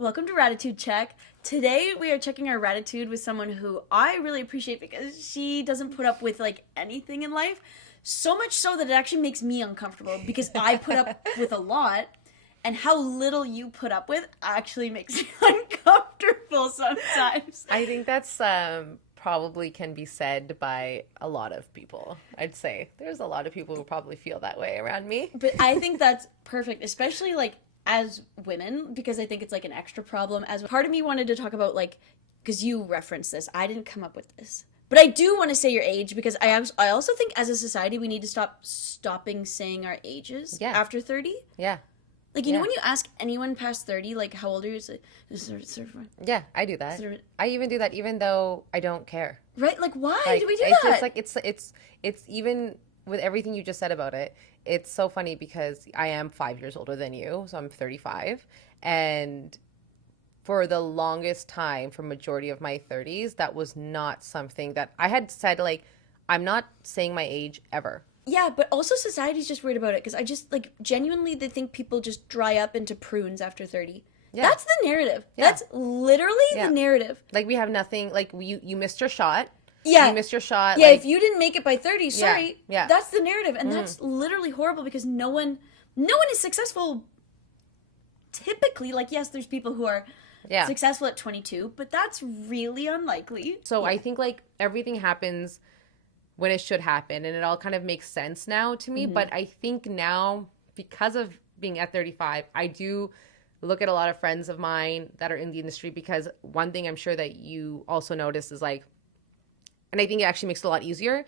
Welcome to Rattitude Check. Today we are checking our Rattitude with someone who I really appreciate because she doesn't put up with like anything in life. So much so that it actually makes me uncomfortable because I put up with a lot, and how little you put up with actually makes me uncomfortable sometimes. I think that's probably can be said by a lot of people. I'd say there's a lot of people who probably feel that way around me. But I think that's perfect, especially like as women, because I think it's like an extra problem. As part of me wanted to talk about like, because you referenced this, I didn't come up with this. But I do want to say your age because I also think as a society we need to stopping saying our ages after 30. Yeah. Like, you know, when you ask anyone past 30, like, how old are you? It's like, yeah, I do that. I even do that even though I don't care. Right? Like, why do we do it's that? Just like, it's even with everything you just said about it, it's so funny because I am 5 years older than you, so I'm 35. And for the longest time, for majority of my 30s, that was not something that I had said, like, I'm not saying my age ever. Yeah, but also society's just weird about it because I just, like, genuinely they think people just dry up into prunes after 30. Yeah. That's the narrative. Yeah. That's literally the narrative. Like, we have nothing, like, you missed your shot. Yeah. You missed your shot. Yeah, like, if you didn't make it by 30, sorry. Yeah. That's the narrative. And that's literally horrible because no one is successful typically. Like, yes, there's people who are successful at 22, but that's really unlikely. So I think, like, everything happens when it should happen, and it all kind of makes sense now to me. But I think now, because of being at 35, I do look at a lot of friends of mine that are in the industry, because one thing I'm sure that you also notice is, like, and I think it actually makes it a lot easier,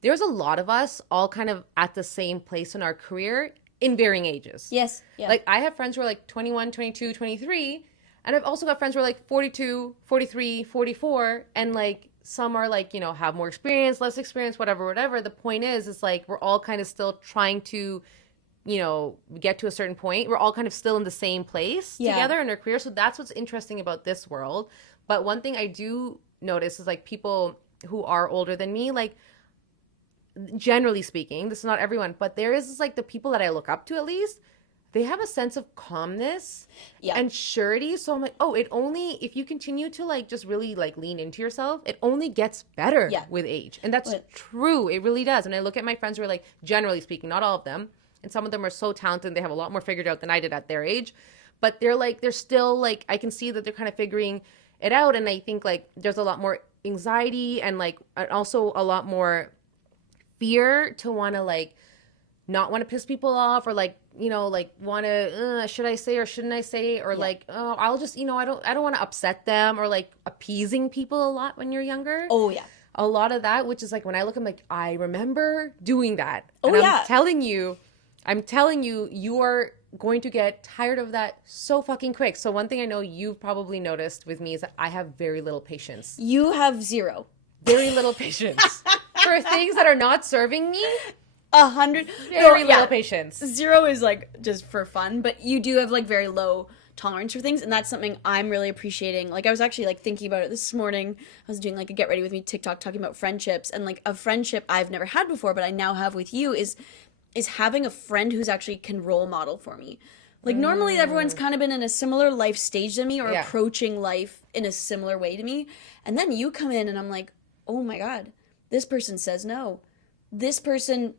there's a lot of us all kind of at the same place in our career in varying ages. Yes. Yeah. Like, I have friends who are like 21, 22, 23, and I've also got friends who are like 42, 43, 44, and like some are like, you know, have more experience, less experience, whatever. The point is like, we're all kind of still trying to, you know, get to a certain point. We're all kind of still in the same place together in our career. So that's what's interesting about this world. But one thing I do notice is, like, people who are older than me, like, generally speaking, this is not everyone, but there is, like, the people that I look up to, at least, they have a sense of calmness and surety. So I'm like, oh, it only, if you continue to, like, just really, like, lean into yourself, it only gets better with age. And that's true. It really does. And I look at my friends who are, like, generally speaking, not all of them, and some of them are so talented and they have a lot more figured out than I did at their age, but they're, like, they're still, like, I can see that they're kind of figuring it out. And I think, like, there's a lot more anxiety and, like, and also a lot more fear to want to, like, not want to piss people off, or, like, you know, like, want to, should I say or shouldn't I say, or like, oh, I'll just, you know, I don't want to upset them, or, like, appeasing people a lot when you're younger. Oh yeah. A lot of that, which is, like, when I look, I'm like, I remember doing that. Oh, and yeah. I'm telling you, you are going to get tired of that so fucking quick. So one thing I know you've probably noticed with me is that I have very little patience. You have zero. Very little patience. For things that are not serving me. 100. Very little patience. Zero is, like, just for fun, but you do have, like, very low tolerance for things, and that's something I'm really appreciating. Like, I was actually, like, thinking about it this morning. I was doing, like, a Get Ready With Me TikTok talking about friendships, and, like, a friendship I've never had before, but I now have with you is having a friend who's actually can role model for me. Like, normally everyone's kind of been in a similar life stage than me, or approaching life in a similar way to me, and then you come in and I'm like, oh my god, this person says no. This person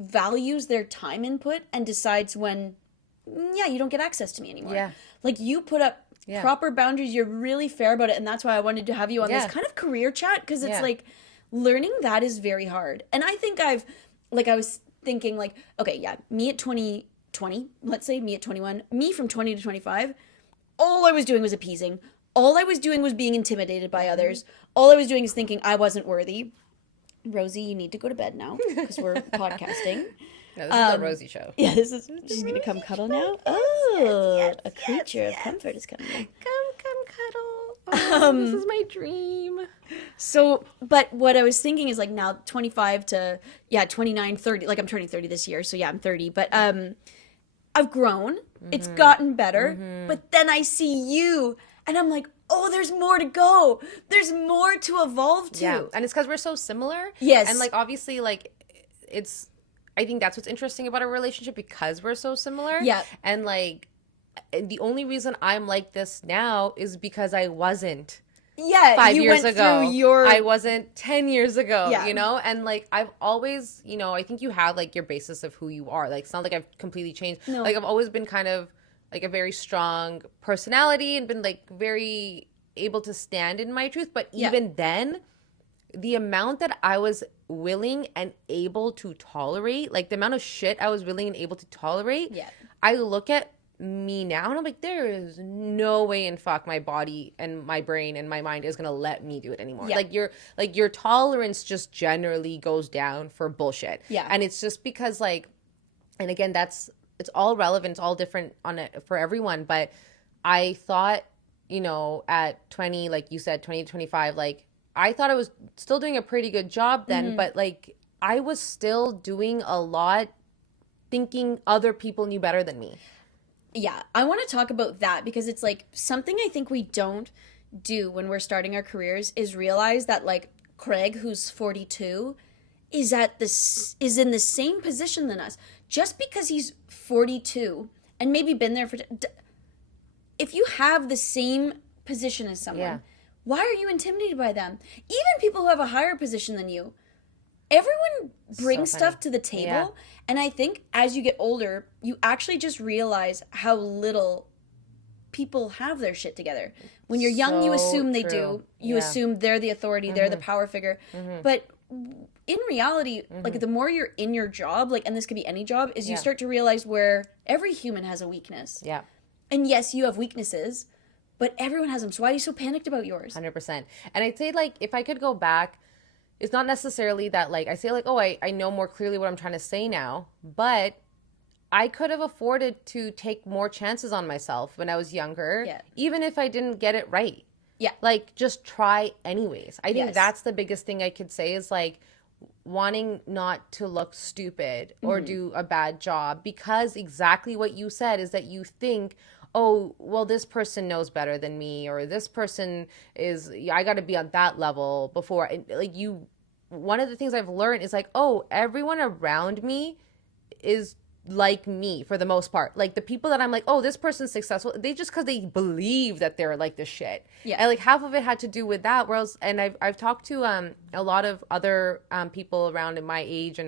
values their time input and decides when, you don't get access to me anymore. Yeah. Like, you put up proper boundaries. You're really fair about it. And that's why I wanted to have you on this kind of career chat. Because it's like, learning that is very hard. And I think I was thinking, like, okay, me at 20, let's say me at 21, me from 20 to 25, all I was doing was appeasing. All I was doing was being intimidated by others. All I was doing is thinking I wasn't worthy. Rosie, you need to go to bed now because we're podcasting. No, this is the Rosie show. Yeah, she's going to come cuddle now. Oh, a creature of comfort is coming. Come cuddle. Oh, this is my dream. So, but what I was thinking is, like, now 25 to, 29, 30. Like, I'm turning 30 this year, so yeah, I'm 30. But I've grown. It's gotten better. But then I see you, and I'm like, oh, there's more to go. There's more to evolve to. Yeah, and it's because we're so similar. Yes. And, like, obviously, like, I think that's what's interesting about our relationship, because we're so similar. Yeah. And, like, the only reason I'm like this now is because I wasn't Yeah, 5 years went ago. through your I wasn't 10 years ago, Yeah. you know? And like, I've always, I think you have like your basis of who you are. Like, it's not like I've completely changed. No. Like, I've always been kind of like a very strong personality and been like very able to stand in my truth. But even then, the amount that I was willing and able to tolerate, like the amount of shit I was willing and able to tolerate, I look at me now and I'm like, there is no way in fuck my body and my brain and my mind is gonna let me do it anymore. Like your tolerance just generally goes down for bullshit. And it's just because like, and again, it's all relevant, it's all different on it for everyone. But I thought, at 20, like you said, 20 to 25, like I thought I was still doing a pretty good job then, but like I was still doing a lot thinking other people knew better than me. Yeah, I want to talk about that because it's like something I think we don't do when we're starting our careers is realize that like Craig, who's 42, is in the same position than us. Just because he's 42 and maybe been there if you have the same position as someone, why are you intimidated by them? Even people who have a higher position than you, everyone brings stuff to the table. And I think as you get older, you actually just realize how little people have their shit together. When you're young, you assume they do. You assume they're the authority, they're the power figure. But in reality, like the more you're in your job, like, and this could be any job, is you start to realize where every human has a weakness. And yes, you have weaknesses, but everyone has them. So why are you so panicked about yours? 100%. And I'd say like, if I could go back, it's not necessarily that like I say like, oh, I know more clearly what I'm trying to say now, but I could have afforded to take more chances on myself when I was younger, even if I didn't get it right. Like just try anyways. I think that's the biggest thing I could say is like wanting not to look stupid or do a bad job, because exactly what you said is that you think, oh, well, this person knows better than me, or this person I got to be on that level before. And like one of the things I've learned is like, oh, everyone around me is like me for the most part. Like the people that I'm like, oh, this person's successful, they just because they believe that they're like this shit. And like half of it had to do with that. Whereas, and I've talked to a lot of other people around in my age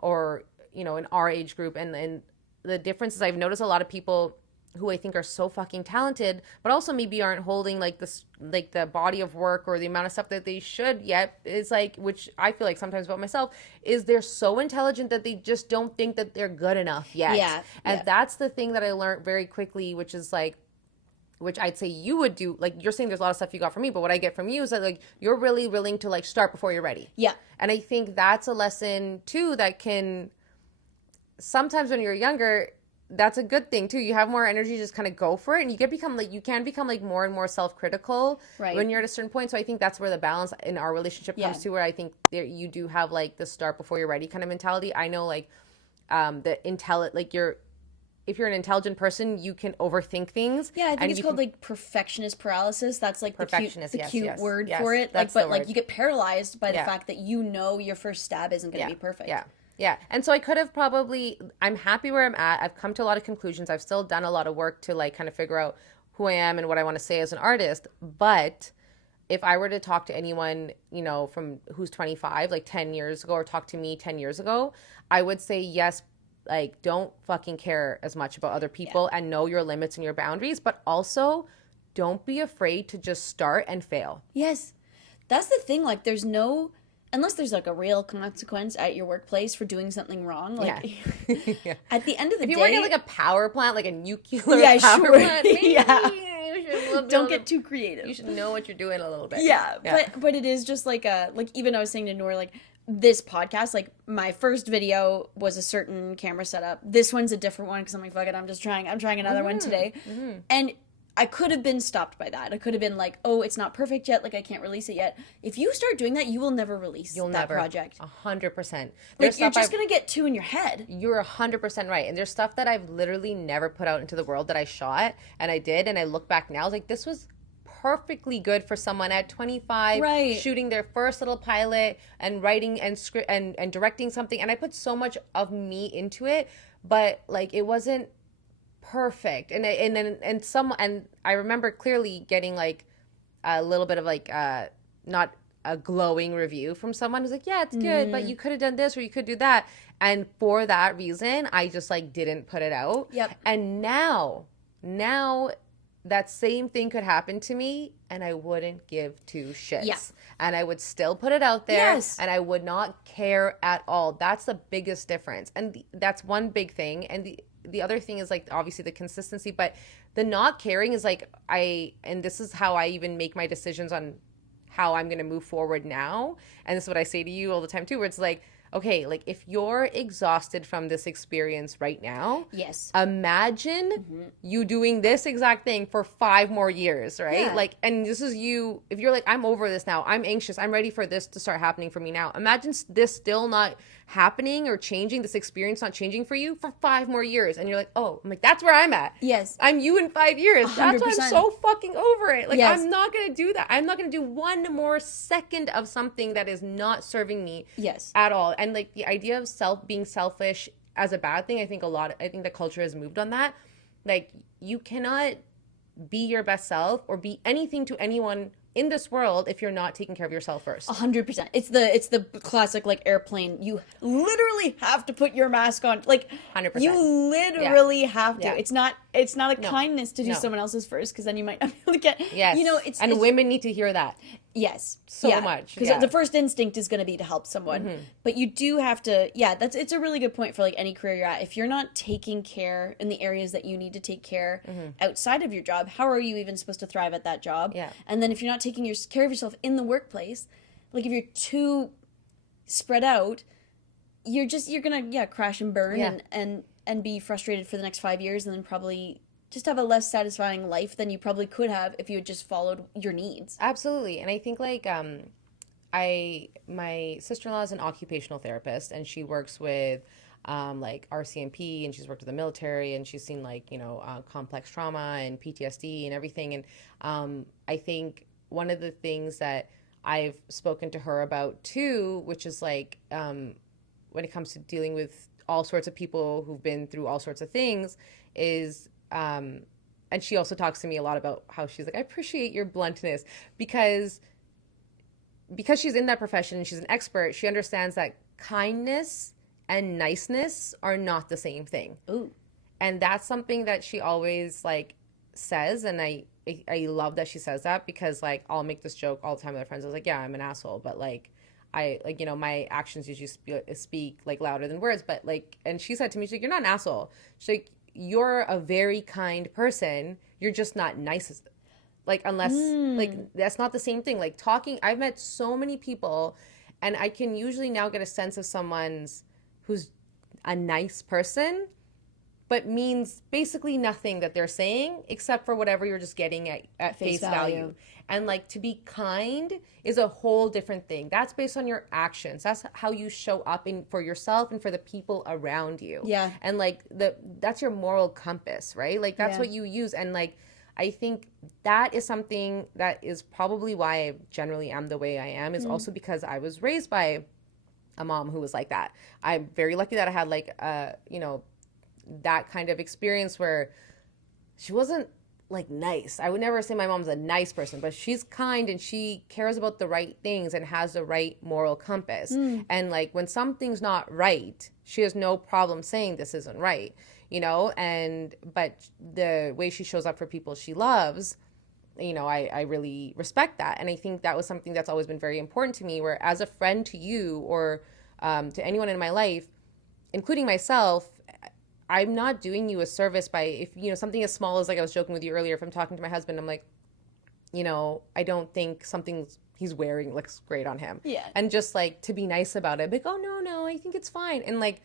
or in our age group, and the difference is I've noticed a lot of people who I think are so fucking talented, but also maybe aren't holding like this, like the body of work or the amount of stuff that they should yet. Is like, which I feel like sometimes about myself, is they're so intelligent that they just don't think that they're good enough yet. And that's the thing that I learned very quickly, which is like, which I'd say you would do. Like you're saying there's a lot of stuff you got from me, but what I get from you is that like, you're really willing to like start before you're ready. And I think that's a lesson too, that can sometimes when you're younger, that's a good thing too. You have more energy, just kind of go for it, and you can become like more and more self-critical when you're at a certain point. So I think that's where the balance in our relationship comes to, where I think you do have like the start before you're ready kind of mentality. I know like if you're an intelligent person, you can overthink things. I think it's called like perfectionist paralysis. That's like the cute word for it. Like, but like you get paralyzed by the fact that your first stab isn't going to be perfect. And so I could have I'm happy where I'm at. I've come to a lot of conclusions. I've still done a lot of work to like kind of figure out who I am and what I want to say as an artist. But if I were to talk to anyone, from who's 25, like 10 years ago, or talk to me 10 years ago, I would say, yes, like don't fucking care as much about other people and know your limits and your boundaries, but also don't be afraid to just start and fail. Yes. That's the thing. Like unless there's like a real consequence at your workplace for doing something wrong, like at the end of the day, if you're working at like a power plant, like a nuclear power plant, maybe don't get too creative. You should know what you're doing a little bit. But it is just like even I was saying to Noor, like this podcast, like my first video was a certain camera setup. This one's a different one because I'm like, fuck it, I'm trying another one today, and I could have been stopped by that. I could have been like, oh, it's not perfect yet. Like, I can't release it yet. If you start doing that, you will never release that project. 100%. Like, you're just going to get two in your head. You're 100% right. And there's stuff that I've literally never put out into the world that I shot. And I did. And I look back now, I was like, this was perfectly good for someone at 25, shooting their first little pilot and writing and script and directing something. And I put so much of me into it. But, like, it wasn't perfect. And I remember clearly getting like a little bit of like not a glowing review from someone who's like, yeah, it's good, but you could have done this or you could do that. And for that reason, I just like didn't put it out. Yep. And now that same thing could happen to me and I wouldn't give two shits. Yeah. And I would still put it out there. Yes. And I would not care at all. That's the biggest difference. And that's one big thing. And the other thing is like obviously the consistency, but the not caring is like and this is how I even make my decisions on how I'm going to move forward now. And this is what I say to you all the time too, where it's like, okay, like if you're exhausted from this experience right now, yes, imagine you doing this exact thing for 5 more years, right? Yeah. Like, and this is you, if you're like, I'm over this now, I'm anxious, I'm ready for this to start happening for me now. Imagine this still not happening or changing, this experience not changing for you for 5 more years. And you're like, oh, I'm like, that's where I'm at. Yes. I'm you in 5 years. 100%. That's why I'm so fucking over it. Like, Yes. I'm not going to do that. I'm not going to do one more second of something that is not serving me Yes. at all. And like the idea of being selfish as a bad thing, I think the culture has moved on that. Like, you cannot be your best self or be anything to anyone in this world if you're not taking care of yourself first. 100%. It's the classic like airplane. You literally have to put your mask on. Like 100%. you literally have to. Yeah. It's not a kindness to do someone else's first, because then you might not be able to get. Yes. You know, it's it's women need to hear that. Yes. So much. Because the first instinct is going to be to help someone. But you do have to, it's a really good point for like any career you're at. If you're not taking care in the areas that you need to take care outside of your job, how are you even supposed to thrive at that job? Yeah. And then if you're not taking care of yourself in the workplace, like if you're too spread out, you're going to, crash and burn and be frustrated for the next 5 years, and then probably just have a less satisfying life than you probably could have if you had just followed your needs. Absolutely. And I think like my sister-in-law is an occupational therapist, and she works with like RCMP, and she's worked with the military, and she's seen like, complex trauma and PTSD and everything. And I think one of the things that I've spoken to her about too, which is like when it comes to dealing with all sorts of people who've been through all sorts of things, is and she also talks to me a lot about how she's like, I appreciate your bluntness, because she's in that profession and she's an expert. She understands that kindness and niceness are not the same thing. Ooh. And that's something that she always like says, and I love that she says that, because like I'll make this joke all the time with my friends. I was like, yeah, I'm an asshole, but like I like, my actions usually speak like louder than words. But like, and she said to me, she's like, you're not an asshole. She's like, you're a very kind person. You're just not nice. Like, unless like that's not the same thing. Like talking, I've met so many people, and I can usually now get a sense of someone's who's a nice person, but means basically nothing that they're saying except for whatever you're just getting at face value. And like, to be kind is a whole different thing. That's based on your actions. That's how you show up for yourself and for the people around you. Yeah. And like that's your moral compass, right? Like that's what you use. And like, I think that is something that is probably why I generally am the way I am, is also because I was raised by a mom who was like that. I'm very lucky that I had like that kind of experience where she wasn't like nice. I would never say my mom's a nice person, but she's kind and she cares about the right things and has the right moral compass. And like, when something's not right, she has no problem saying this isn't right, but the way she shows up for people she loves, I really respect that. And I think that was something that's always been very important to me, where as a friend to you or to anyone in my life, including myself, I'm not doing you a service by, if, something as small as, like I was joking with you earlier, if I'm talking to my husband, I'm like, I don't think something he's wearing looks great on him. Yeah. And just like to be nice about it, like, oh, no, I think it's fine. And like,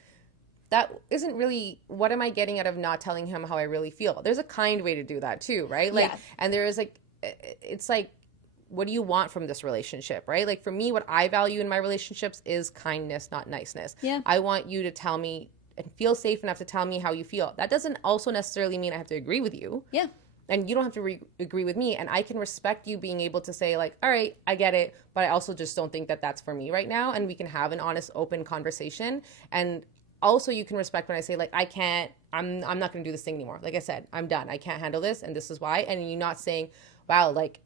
that isn't really, what am I getting out of not telling him how I really feel? There's a kind way to do that too, right? Like, and there is like, it's like, what do you want from this relationship, right? Like, for me, what I value in my relationships is kindness, not niceness. Yeah. I want you to tell me and feel safe enough to tell me how you feel. That doesn't also necessarily mean I have to agree with you. Yeah. And you don't have to agree with me. And I can respect you being able to say like, all right, I get it, but I also just don't think that that's for me right now. And we can have an honest, open conversation. And also you can respect when I say like, I'm not going to do this thing anymore. Like I said, I'm done. I can't handle this. And this is why. And you're not saying, wow, like,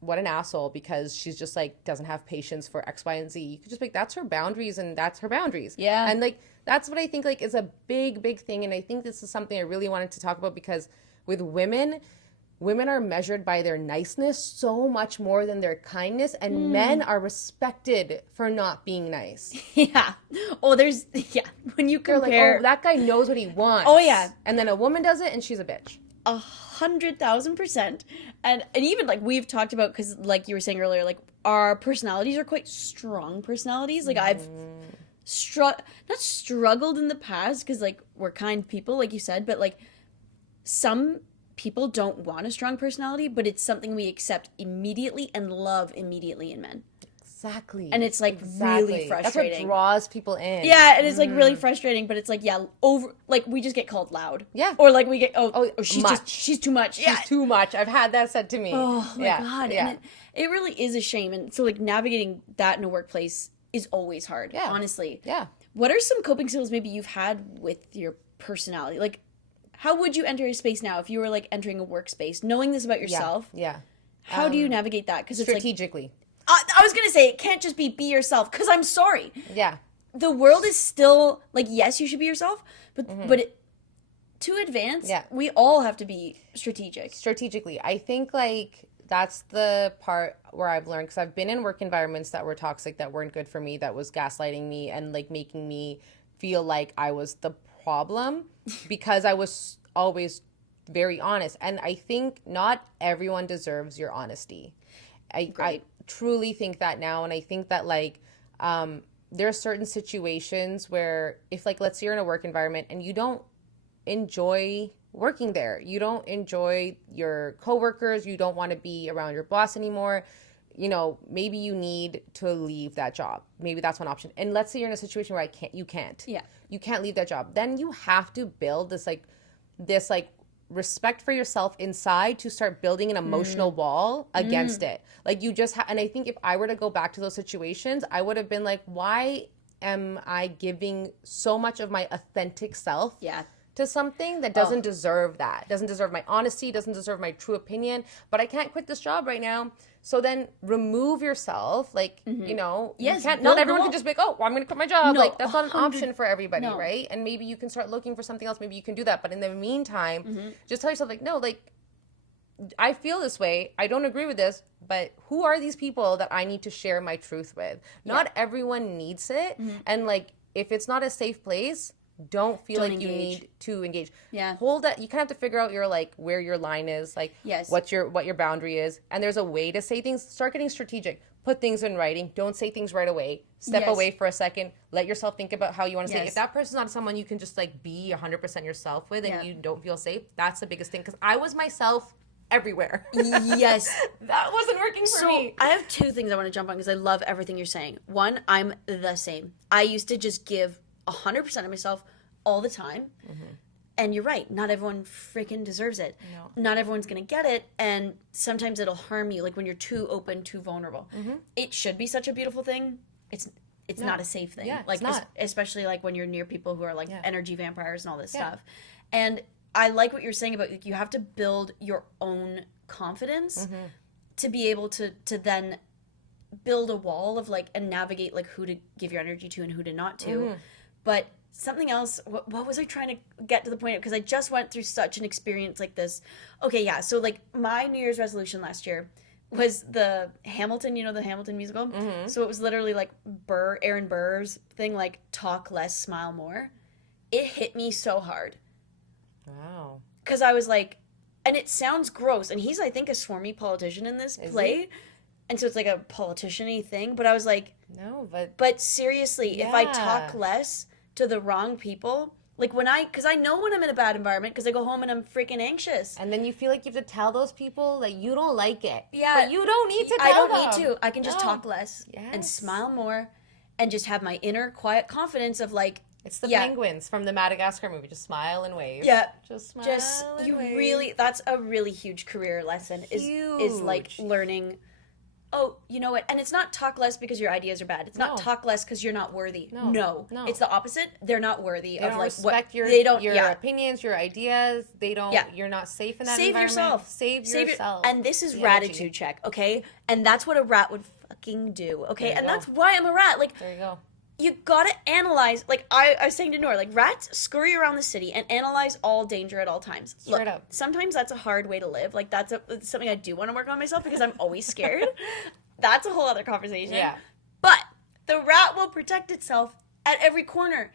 what an asshole, because she's just like doesn't have patience for X, Y, and Z. You could just be like, that's her boundaries and that's her boundaries. Yeah. And like, that's what I think like is a big, big thing. And I think this is something I really wanted to talk about, because with women are measured by their niceness so much more than their kindness, and men are respected for not being nice. Yeah. Oh, when you They're compare. like, oh, that guy knows what he wants. Oh, yeah. And then a woman does it and she's a bitch. 100,000%. And even like we've talked about, because like you were saying earlier, like our personalities are quite strong personalities. Like I've not struggled in the past, because like we're kind people, like you said, but like some people don't want a strong personality, but it's something we accept immediately and love immediately in men. Exactly. And it's like really frustrating. That's what draws people in. Yeah, and it's like really frustrating, but it's like, yeah, like we just get called loud. Yeah. Or like we get, she's too much. She's too much. I've had that said to me. Oh my God. Yeah. And it really is a shame. And so like navigating that in a workplace is always hard, honestly. Yeah. What are some coping skills maybe you've had with your personality? Like, how would you enter a space now if you were like entering a workspace, knowing this about yourself? Yeah. How do you navigate that? Because it's strategically. I was gonna say, it can't just be yourself, because I'm sorry. Yeah. The world is still like, yes, you should be yourself, but to advance, we all have to be strategic. Strategically, I think like that's the part where I've learned, because I've been in work environments that were toxic, that weren't good for me, that was gaslighting me and like making me feel like I was the problem because I was always very honest. And I think not everyone deserves your honesty. I truly think that now. And I think that like there are certain situations where if like, let's say you're in a work environment and you don't enjoy working there, you don't enjoy your coworkers, you don't want to be around your boss anymore, you know, maybe you need to leave that job. Maybe that's one option. And let's say you're in a situation where you can't leave that job. Then you have to build this respect for yourself inside to start building an emotional wall against it. Like you just and I think if I were to go back to those situations, I would have been like, why am I giving so much of my authentic self to something that doesn't deserve that, doesn't deserve my honesty, doesn't deserve my true opinion, but I can't quit this job right now. So then remove yourself, like, you know, not everyone can just be like, oh, well, I'm going to quit my job. No, like, that's not an option for everybody, right? And maybe you can start looking for something else. Maybe you can do that. But in the meantime, just tell yourself, like, no, like, I feel this way. I don't agree with this. But who are these people that I need to share my truth with? Not everyone needs it. And, like, if it's not a safe place, don't feel like you need to engage. Hold that. You kind of have to figure out your like where your line is, like what your boundary is. And there's a way to say things. Start getting strategic. Put things in writing. Don't say things right away. Step away for a second. Let yourself think about how you want to say it. If that person's not someone you can just like be 100% yourself with and you don't feel safe, that's the biggest thing. Because I was myself everywhere. Yes. That wasn't working for me. I have two things I want to jump on because I love everything you're saying. One, I'm the same. I used to just give 100% of myself all the time. And you're right. Not everyone freaking deserves it. No. Not everyone's going to get it. And sometimes it'll harm you. Like when you're too open, too vulnerable. It should be such a beautiful thing. It's not a safe thing. Yeah, like, it's not. Especially like when you're near people who are like energy vampires and all this stuff. And I like what you're saying about like, you have to build your own confidence to be able to then build a wall of like and navigate like who to give your energy to and who to not to. But something else, what was I trying to get to the point of? Because I just went through such an experience like this. Okay, yeah. So like my New Year's resolution last year was the Hamilton, you know, the Hamilton musical. So it was literally like Aaron Burr's thing, like talk less, smile more. It hit me so hard. Wow. Because I was like, and it sounds gross. And he's, I think, a swarmy politician in this play. And so it's like a politician-y thing. But I was like, no, but seriously, if I talk less to the wrong people, like because I know when I'm in a bad environment because I go home and I'm freaking anxious. And then you feel like you have to tell those people that you don't like it. Yeah. But you don't need to tell them. I don't need to. I can just talk less and smile more and just have my inner quiet confidence of like, it's the penguins from the Madagascar movie. Just smile and wave. Yeah. Just smile and wave. Really, that's a really huge career lesson is like learning, oh, you know what? And it's not talk less because your ideas are bad. It's not No. talk less because you're not worthy. No. No. No. It's the opposite. They're not worthy They of don't like respect what your they don't. your Yeah. opinions, your ideas. They don't. Yeah. You're not safe in that Save environment. yourself. Save your- yourself. and this is The Rattitude energy. Check, okay? And that's what a rat would fucking do, okay? There you And go. that's why I'm a rat. Like, There you go. you gotta analyze. Like, I was saying to Noor, like, rats scurry around the city and analyze all danger at all times. Straight Look, up. sometimes that's a hard way to live. Like, it's something I do want to work on myself because I'm always scared. That's a whole other conversation. Yeah. But the rat will protect itself at every corner.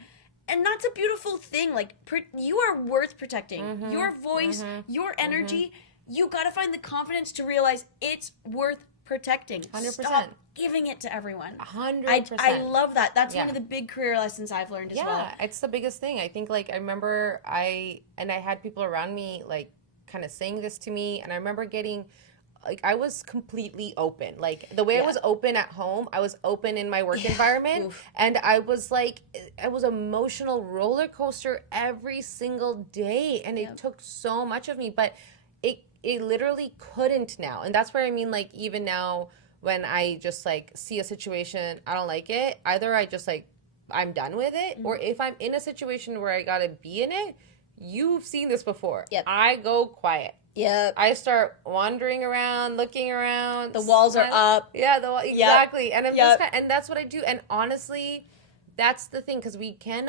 And that's a beautiful thing. Like, you are worth protecting. Mm-hmm. Your voice, your energy, you gotta find the confidence to realize it's worth protecting. 100%. Stop giving it to everyone. 100%. I love that. That's one Yeah. of the big career lessons I've learned as well. Yeah, it's the biggest thing. I think like I remember I had people around me like kind of saying this to me, and I remember getting like I was completely open. Like the way I Yeah. was open at home, I was open in my work environment. Oof. And I was like emotional roller coaster every single day, and it took so much of me, but it literally couldn't now. And that's where I mean, like, even now when I just like see a situation, I don't like it, either I just like I'm done with it, or if I'm in a situation where I gotta be in it, you've seen this before. Yep. I go quiet. Yep. I start wandering around, looking around. The walls are up. Yeah, exactly. And I'm Yep. just and that's what I do. And honestly, that's the thing, because we can't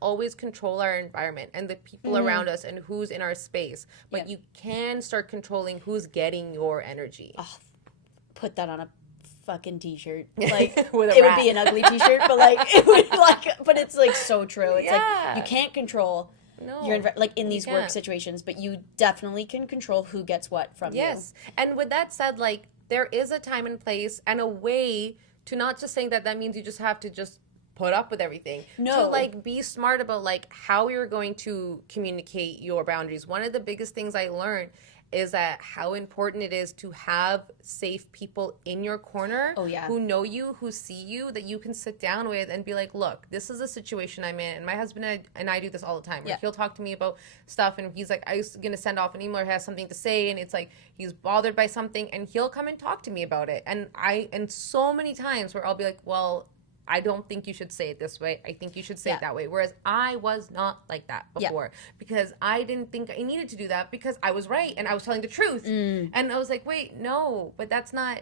always control our environment and the people around us and who's in our space, but Yep. you can start controlling who's getting your energy. Oh, put that on a fucking t-shirt. Like, With a it rat. would be an ugly t-shirt, but like, it would like, but it's like so true. It's Yeah. like, you can't control No, your like in these work can't. situations, but you definitely can control who gets what from you. Yes. And with that said, like, there is a time and place and a way to not just saying that means you just have to just put up with everything. No. To like be smart about like how you're going to communicate your boundaries. One of the biggest things I learned is that how important it is to have safe people in your corner. Oh, yeah. Who know you, who see you, that you can sit down with and be like, look, this is a situation I'm in. And my husband and I do this all the time. Yeah. Like, he'll talk to me about stuff, and he's like, I was going to send off an email or has something to say, and it's like he's bothered by something, and he'll come and talk to me about it. And so many times where I'll be like, well, I don't think you should say it this way. I think you should say Yeah. it that way. Whereas I was not like that Yeah. before, because I didn't think I needed to do that because I was right and I was telling the truth. And I was like, wait, no, but that's not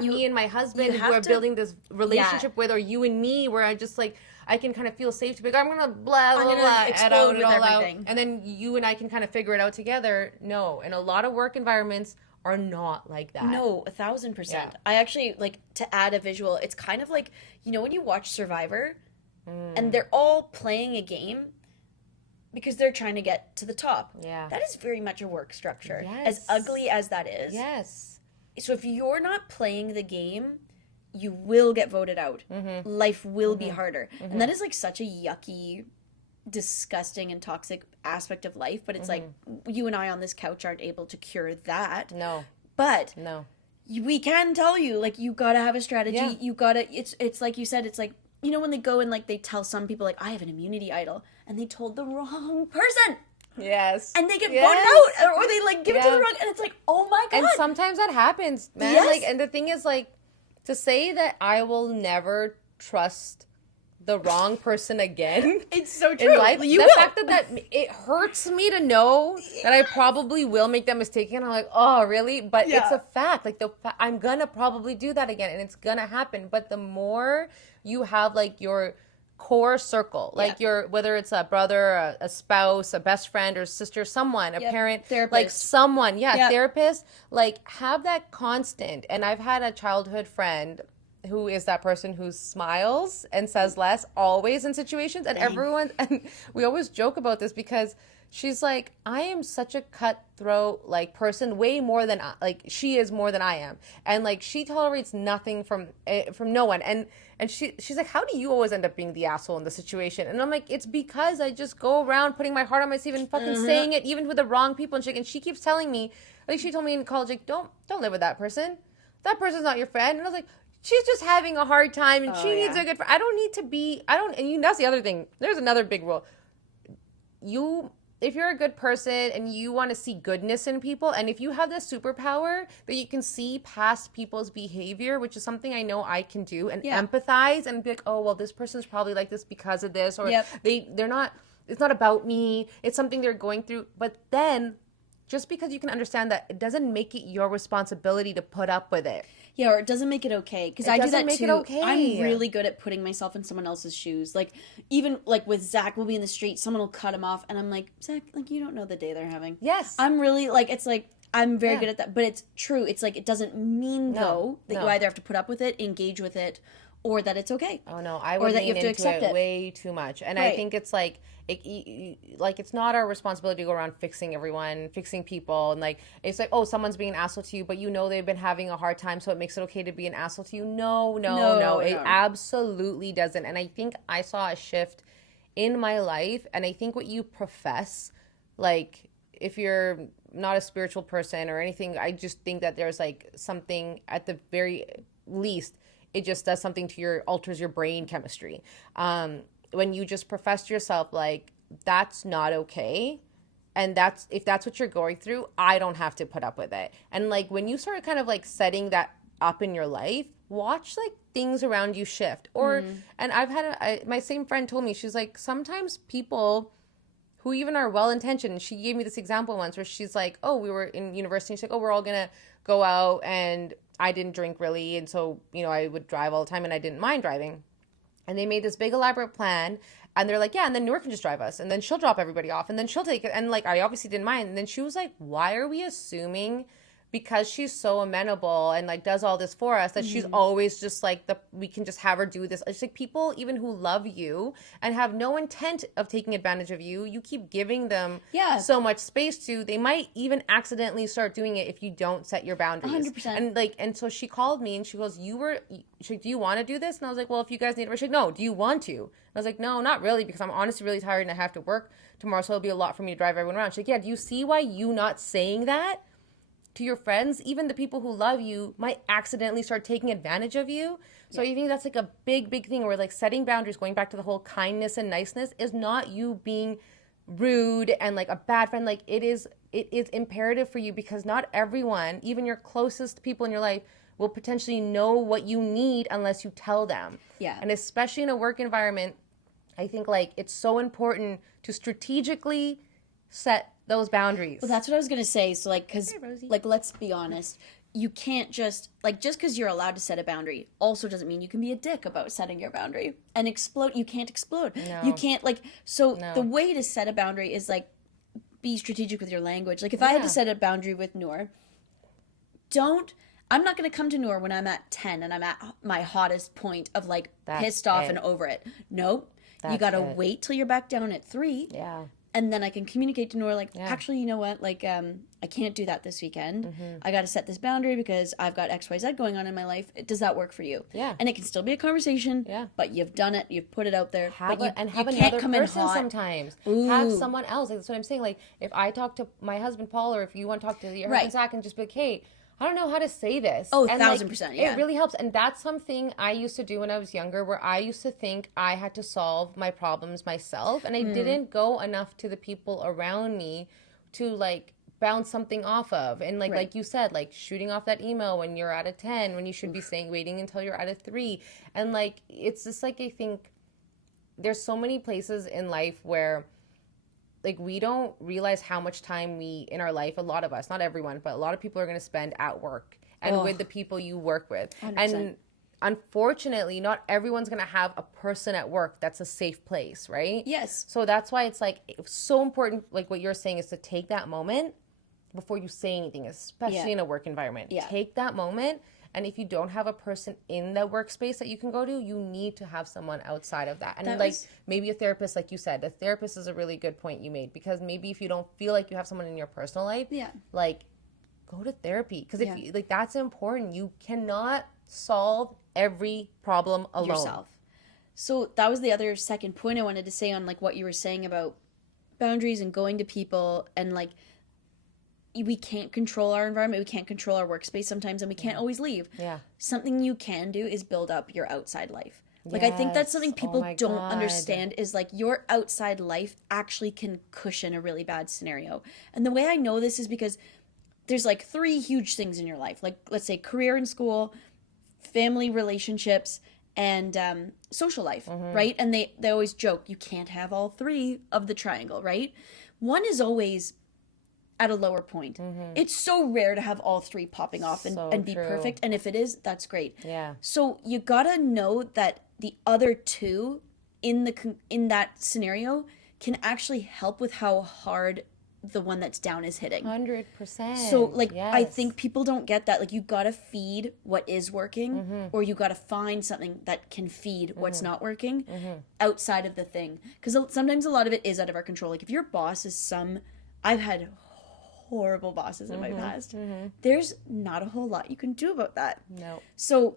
me and my husband who have are to- building this relationship with, or you and me, where I just like, I can kind of feel safe to be like, I'm gonna blah, blah, gonna blah, explode and out with it all out. everything. And then you and I can kind of figure it out together. No. And a lot of work environments are not like that. No, 1,000%. Yeah. I actually, like, to add a visual, it's kind of like, you know when you watch Survivor and they're all playing a game because they're trying to get to the top. Yeah. That is very much a work structure. Yes. As ugly as that is. Yes. So if you're not playing the game, you will get voted out. Life will be harder. And that is like such a yucky, disgusting, and toxic aspect of life. But it's like, you and I on this couch aren't able to cure that. No. But No. we can tell you, like, you gotta have a strategy. Yeah. You gotta, it's like you said, it's like, you know when they go and like they tell some people like, I have an immunity idol, and they told the wrong person, Yes. and they get Yes. voted out, or they like give it to the Yeah. wrong, and it's like, oh my god. And sometimes that happens, man. Yes. Like, and the thing is, like, to say that I will never trust the wrong person again It's so true. in life, You the will. fact that it hurts me to know that I probably will make that mistake, and I'm like, oh, really? But Yeah. it's a fact. Like, I'm gonna probably do that again, and it's gonna happen. But the more you have, like, your core circle, like your, whether it's a brother, a spouse, a best friend or sister, someone, a parent, like Therapist. someone, Yeah. therapist, like, have that constant. And I've had a childhood friend who is that person who smiles and says less always in situations, and everyone, and we always joke about this because she's like, I am such a cutthroat like person, way more than like she is, more than I am, and like she tolerates nothing from no one, and she's like, how do you always end up being the asshole in the situation? And I'm like, it's because I just go around putting my heart on my sleeve and fucking saying it even with the wrong people and she keeps telling me, like, she told me in college, like, don't live with that person, that person's not your friend. And I was like, she's just having a hard time and she needs a good friend. I don't need to be, and that's the other thing, there's another big rule. You if you're a good person and you want to see goodness in people, and if you have this superpower that you can see past people's behavior, which is something I know I can do, and empathize and be like, oh, well, this person's probably like this because of this, or they're not, it's not about me, it's something they're going through. But then just because you can understand that, it doesn't make it your responsibility to put up with it. Yeah, or it doesn't make it okay. Because I do that make too. it okay. I'm really good at putting myself in someone else's shoes. Like, even like with Zach, we'll be in the street, someone will cut him off, and I'm like, Zach, like, you don't know the day they're having. Yes. I'm really, like, it's like, I'm very good at that. But it's true. It's like, it doesn't mean, though, that you either have to put up with it, engage with it, or that it's okay. Oh, no. I would lean into it way too much. And I think it's like, it's not our responsibility to go around fixing everyone, fixing people, and like it's like, oh, someone's being an asshole to you, but you know they've been having a hard time, so it makes it okay to be an asshole to you. No, it absolutely doesn't. And I think I saw a shift in my life, and I think what you profess, like if you're not a spiritual person or anything, I just think that there's like something at the very least, it just does something to alters your brain chemistry. When you just profess to yourself, like, that's not okay. And if that's what you're going through, I don't have to put up with it. And like, when you start kind of like setting that up in your life, watch like things around you shift. Or, and I've had, my same friend told me, she's like, sometimes people who even are well-intentioned, she gave me this example once where she's like, oh, we were in university, and she's like, oh, we're all gonna go out, and I didn't drink really, and so, you know, I would drive all the time, and I didn't mind driving. And they made this big elaborate plan, and they're like, yeah, and then Noor can just drive us, and then she'll drop everybody off, and then she'll take it. And like, I obviously didn't mind. And then she was like, why are we assuming because she's so amenable and like does all this for us that she's always just like we can just have her do this? It's like, people even who love you and have no intent of taking advantage of you, you keep giving them so much space to, they might even accidentally start doing it if you don't set your boundaries. 100%. And so she called me and she goes, she's like, do you want to do this? And I was like, well, if you guys need it. She's like, no, do you want to? And I was like, no, not really, because I'm honestly really tired and I have to work tomorrow, so it'll be a lot for me to drive everyone around. She's like, yeah, do you see why you not saying that to your friends, even the people who love you, might accidentally start taking advantage of you? So I think that's like a big, big thing, where like setting boundaries, going back to the whole kindness and niceness, is not you being rude and like a bad friend. Like, it is imperative for you, because not everyone, even your closest people in your life, will potentially know what you need unless you tell them. Yeah. And especially in a work environment, I think like it's so important to strategically set those boundaries. Well, that's what I was going to say. So like, because like, let's be honest, you can't just because you're allowed to set a boundary also doesn't mean you can be a dick about setting your boundary and explode. You can't explode. No. You can't the way to set a boundary is like, be strategic with your language. Like, if I had to set a boundary with Noor, I'm not going to come to Noor when I'm at 10 and I'm at my hottest point of like pissed off and over it. Nope. You got to wait till you're back down at 3. Yeah. And then I can communicate to Noor, like, actually, you know what? Like, I can't do that this weekend. I got to set this boundary because I've got XYZ going on in my life. Does that work for you? Yeah. And it can still be a conversation. Yeah. But you've done it. You've put it out there. Have another person sometimes. Ooh. Have someone else. Like, that's what I'm saying. Like, if I talk to my husband, Paul, or if you want to talk to your husband, Zach, and just be like, hey, I don't know how to say this. Oh, and 1,000%, yeah. It really helps. And that's something I used to do when I was younger, where I used to think I had to solve my problems myself. And I didn't go enough to the people around me to, like, bounce something off of. And, like you said, like, shooting off that email when you're at a 10, when you should be waiting until you're at a 3. And, like, it's just, like, I think there's so many places in life where, like, we don't realize how much time in our life, a lot of us, not everyone, but a lot of people are going to spend at work and with the people you work with. 100%. And unfortunately, not everyone's going to have a person at work that's a safe place, right? Yes. So that's why it's like, it's so important, like what you're saying, is to take that moment before you say anything, especially in a work environment. Yeah. Take that moment. And if you don't have a person in the workspace that you can go to, you need to have someone outside of that. And maybe a therapist, like you said. A therapist is a really good point you made, because maybe if you don't feel like you have someone in your personal life, like, go to therapy. Because if you, like, that's important. You cannot solve every problem alone. Yourself. So that was the other second point I wanted to say on like what you were saying about boundaries and going to people, and like, we can't control our environment. We can't control our workspace sometimes, and we can't always leave. Yeah. Something you can do is build up your outside life. Like, I think that's Yes. something Oh people my don't God. understand is like your outside life actually can cushion a really bad scenario. And the way I know this is because there's like three huge things in your life. Like, let's say career and school, family relationships, and social life, right? And they always joke you can't have all three of the triangle, right? One is always at a lower point. It's so rare to have all three popping off So and be true. perfect. And if it is, that's great. Yeah. So you gotta know that the other two in that scenario can actually help with how hard the one that's down is hitting. 100%. So like I Yes. think people don't get that. Like you gotta feed what is working, or you gotta find something that can feed what's not working outside of the thing. Because sometimes a lot of it is out of our control. Like if your boss is I've had horrible bosses in my past. There's not a whole lot you can do about that. No. So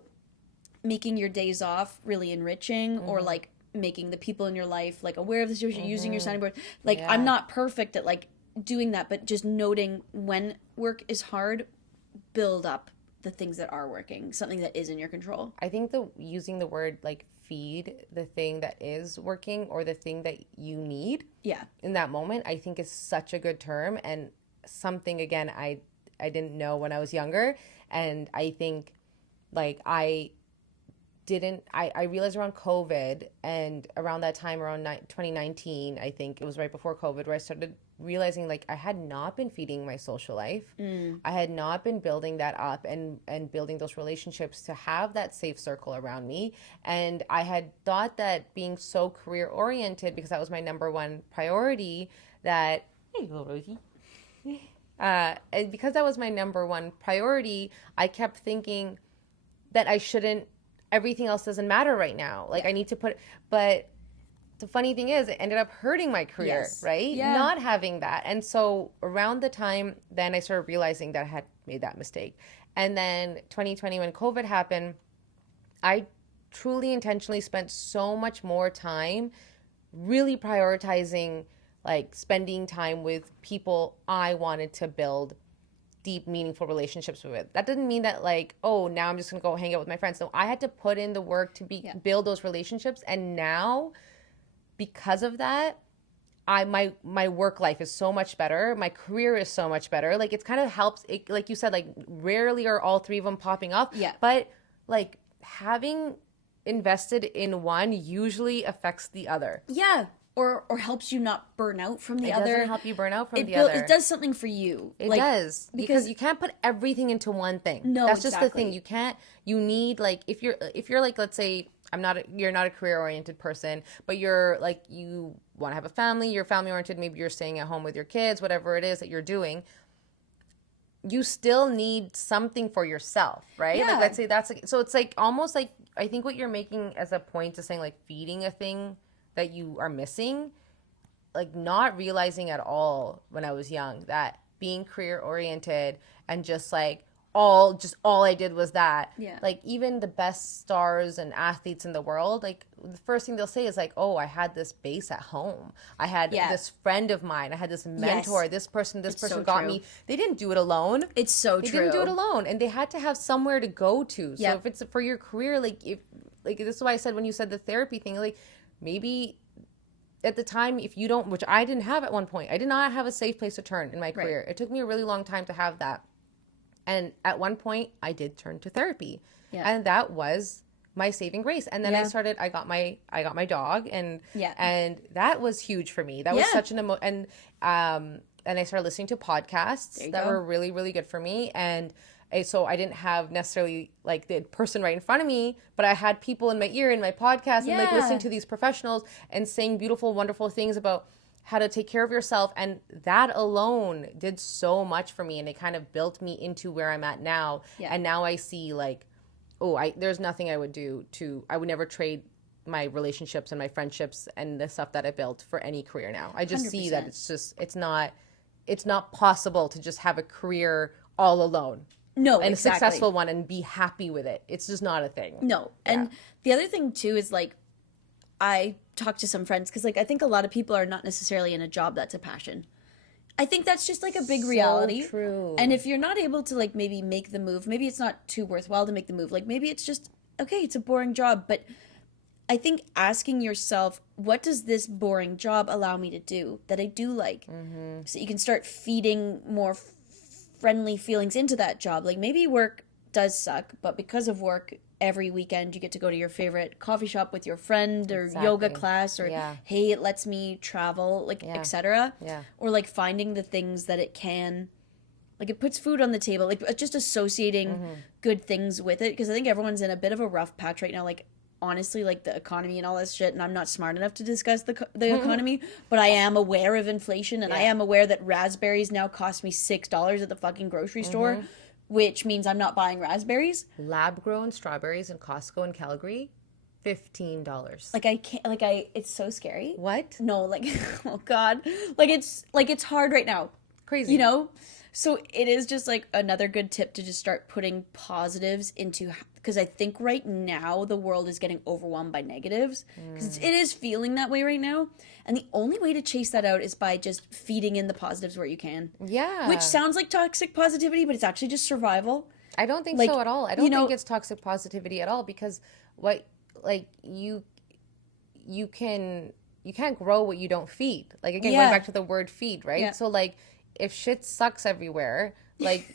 making your days off really enriching, or like making the people in your life like aware of the situation, using your sounding board. Like I'm not perfect at like doing that, but just noting when work is hard, build up the things that are working, something that is in your control. I think using the word like feed the thing that is working or the thing that you need Yeah. in that moment, I think is such a good term, and something again I didn't know when I was younger. And I think like I realized around COVID, and around that time, around 2019, I think it was right before COVID, where I started realizing like I had not been feeding my social life. I had not been building that up and building those relationships to have that safe circle around me. And I had thought that being so career oriented, because that was my number one priority, that hey little Rosie. And because that was my number one priority, I kept thinking that I shouldn't, everything else doesn't matter right now. Like I need to but the funny thing is it ended up hurting my career, right? Yeah. Not having that. And so around the time then I started realizing that I had made that mistake. And then 2020, when COVID happened, I truly intentionally spent so much more time really prioritizing like spending time with people I wanted to build deep, meaningful relationships with. That didn't mean that like, oh, now I'm just gonna go hang out with my friends. No, I had to put in the work to build those relationships. And now, because of that, my work life is so much better. My career is so much better. Like it's kind of helps. It, like you said, like rarely are all three of them popping off. Yeah. But like having invested in one usually affects the other. Yeah. Or helps you not burn out from the other. It doesn't help you burn out from the other. It does something for you. It like, does, because you can't put everything into one thing. No, that's just the exactly. thing. You can't. You need like if you're like, let's say you're not a career oriented person, but you're like you want to have a family. You're family oriented. Maybe you're staying at home with your kids. Whatever it is that you're doing, you still need something for yourself, right? Yeah. Like let's say that's like, so it's like almost like I think what you're making as a point to saying like feeding a thing that you are missing, like not realizing at all when I was young that being career oriented and just like all I did was that. Yeah. Like even the best stars and athletes in the world, like the first thing they'll say is like, oh, I had this base at home. I had this friend of mine. I had this mentor. Yes. This person so got true. me. They didn't do it alone. It's so They true. didn't do it alone, and they had to have somewhere to go to. So Yeah. if it's for your career, like if like this is why I said when you said the therapy thing, like maybe at the time, if you don't, which I didn't have at one point, I did not have a safe place to turn in my career. It took me a really long time to have that. And at one point I did turn to therapy, and that was my saving grace. And then I got my dog, and that was huge for me. That was such an and I started listening to podcasts that were really, really good for me. And so I didn't have necessarily like the person right in front of me, but I had people in my ear in my podcast and like listening to these professionals and saying beautiful, wonderful things about how to take care of yourself. And that alone did so much for me. And it kind of built me into where I'm at now. Yeah. And now I see like, there's nothing I would do I would never trade my relationships and my friendships and the stuff that I built for any career now. I just see that 100%. it's not possible to just have a career all alone. No, and exactly. a successful one and be happy with it. It's just not a thing. No. And the other thing too is like I talk to some friends because like I think a lot of people are not necessarily in a job that's a passion. I think that's just like a big reality. True. And if you're not able to like maybe make the move, maybe it's not too worthwhile to make the move. Like maybe it's just okay, it's a boring job, but I think asking yourself, what does this boring job allow me to do that I do like? So you can start feeding more friendly feelings into that job. Like maybe work does suck, but because of work, every weekend you get to go to your favorite coffee shop with your friend or yoga class, or hey, it lets me travel, like etc. Or like finding the things that it can, like it puts food on the table, like just associating good things with it, because I think everyone's in a bit of a rough patch right now, like honestly, like the economy and all this shit, and I'm not smart enough to discuss the economy, but I am aware of inflation, and I am aware that raspberries now cost me $6 at the fucking grocery store, which means I'm not buying raspberries. Lab grown strawberries in Costco in Calgary, $15. Like I can't, it's so scary. What? No, like oh god, it's hard right now. Crazy. You know? So it is just like another good tip to just start putting positives into, because I think right now the world is getting overwhelmed by negatives, because it is feeling that way right now, and the only way to chase that out is by just feeding in the positives where you can. Yeah. Which sounds like toxic positivity, but it's actually just survival. I don't think so at all. I don't think it's toxic positivity at all, because you can't grow what you don't feed. Like again, going back to the word feed, right? Yeah. So like if shit sucks everywhere, like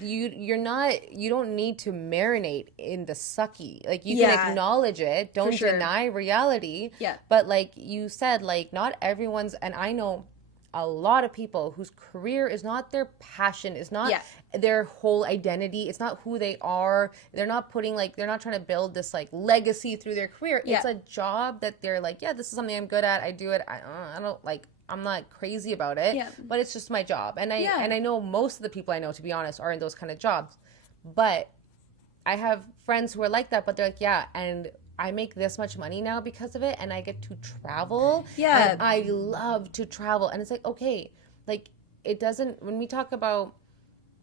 you don't need to marinate in the sucky. Like you can acknowledge it, don't deny reality. Yeah. But like you said, like not everyone's, and I know a lot of people whose career is not their passion, is not their whole identity, it's not who they are. They're not trying to build this like legacy through their career. It's a job that they're like, yeah, this is something I'm good at. I do it. I don't like, I'm not crazy about it, but it's just my job. And I know most of the people I know, to be honest, are in those kind of jobs. But I have friends who are like that, but they're like, yeah, and I make this much money now because of it, and I get to travel. Yeah. And I love to travel. And it's like, okay, like it doesn't, when we talk about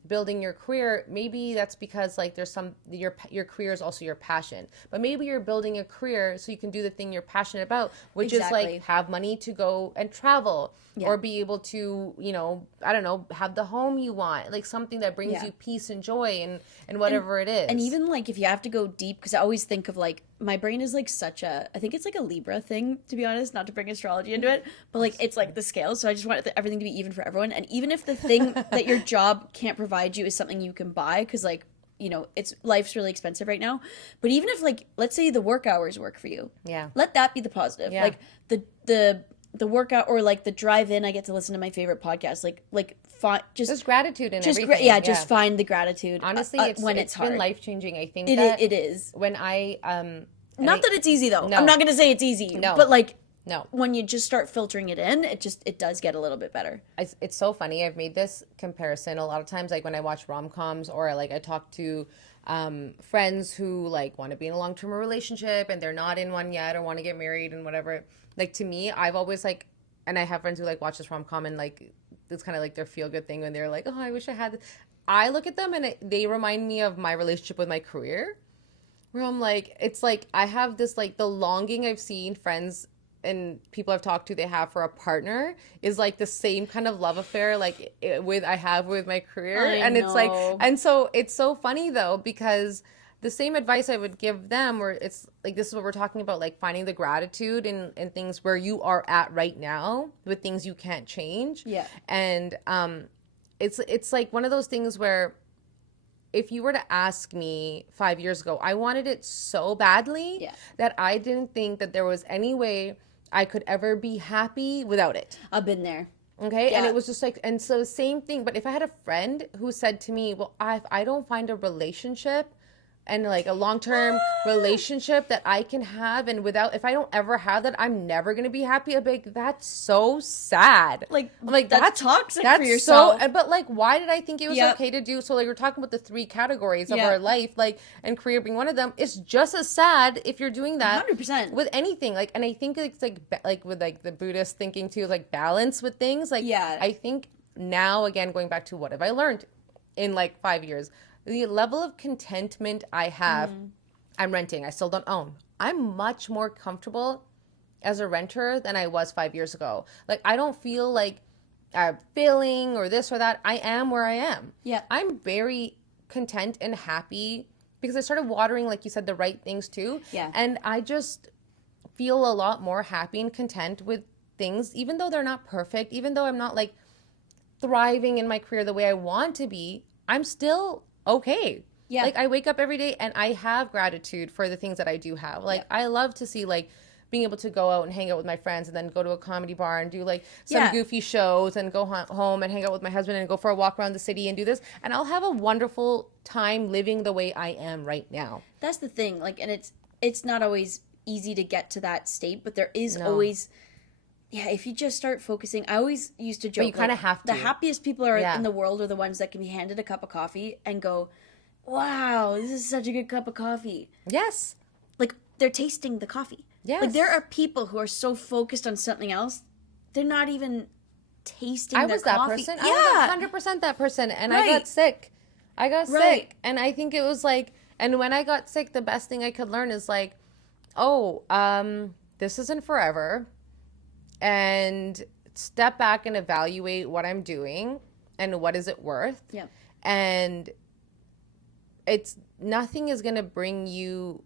building your career, maybe that's because like there's your career is also your passion, but maybe you're building a career so you can do the thing you're passionate about, which is like have money to go and travel, or be able to, you know, I don't know, have the home you want, like something that brings you peace and joy and whatever it is. And even like if you have to go deep, because I always think of like, my brain is like I think it's like a Libra thing, to be honest, not to bring astrology into it, but like it's like the scales. So I just want everything to be even for everyone. And even if the thing that your job can't provide you is something you can buy, because like, you know, life's really expensive right now. But even if like, let's say the work hours work for you, let that be the positive. Like the workout, or like the drive in, I get to listen to my favorite podcast. Just gratitude in everything. Just find the gratitude. Honestly, it's hard. Been life changing. I think it is. When I not that it's easy though. No. I'm not gonna say it's easy. No. But like when you just start filtering it in, it does get a little bit better. It's so funny. I've made this comparison a lot of times, like when I watch rom-coms, or like I talk to friends who like want to be in a long-term relationship and they're not in one yet, or want to get married and whatever. Like to me, I've always like, and I have friends who like watch this rom-com and like it's kind of like their feel-good thing when they're like, oh, I wish I had this. I look at them and they remind me of my relationship with my career, where I'm like, it's like I have this like the longing I've seen friends and people I've talked to they have for a partner is like the same kind of love affair like I have with my career. It's like, and so it's so funny though, because the same advice I would give them, where it's like, this is what we're talking about, like finding the gratitude in things where you are at right now with things you can't change. Yeah. And it's like one of those things where if you were to ask me 5 years ago, I wanted it so badly that I didn't think that there was any way I could ever be happy without it. I've been there. Okay. Yeah. And it was just like, and so same thing. But if I had a friend who said to me, well, if I don't find a relationship and like a long-term relationship that I can have, and if I don't ever have that, I'm never going to be happy. I'm like, that's so sad. I'm like, that's toxic for yourself. But like, why did I think it was okay to do? So like, we're talking about the 3 categories of our life, like, and career being one of them. It's just as sad if you're doing that 100% with anything. Like, and I think it's like with like the Buddhist thinking too, like balance with things. Like, I think now, again, going back to what have I learned in like 5 years, the level of contentment I have, I'm renting. I still don't own. I'm much more comfortable as a renter than I was 5 years ago. Like, I don't feel like I'm failing or this or that. I am where I am. Yeah. I'm very content and happy because I started watering, like you said, the right things too. Yeah. And I just, feel a lot more happy and content with things, even though they're not perfect, even though I'm not like thriving in my career the way I want to be, I'm still okay. Yeah. Like I wake up every day and I have gratitude for the things that I do have. Like I love to see like being able to go out and hang out with my friends and then go to a comedy bar and do like some goofy shows and go home and hang out with my husband and go for a walk around the city and do this. And I'll have a wonderful time living the way I am right now. That's the thing. Like, and it's not always easy to get to that state, but there is always, if you just start focusing. I always used to joke, but you kind of have to. The happiest people in the world are the ones that can be handed a cup of coffee and go, wow, this is such a good cup of coffee. Yes. Like, they're tasting the coffee. Yes. Like, there are people who are so focused on something else, they're not even tasting the coffee. I was that person. Yeah. I was 100% that person. And I got sick. Sick. And I think it was like, and when I got sick, the best thing I could learn is like, this isn't forever. And step back and evaluate what I'm doing and what is it worth. Yeah. And nothing is going to bring you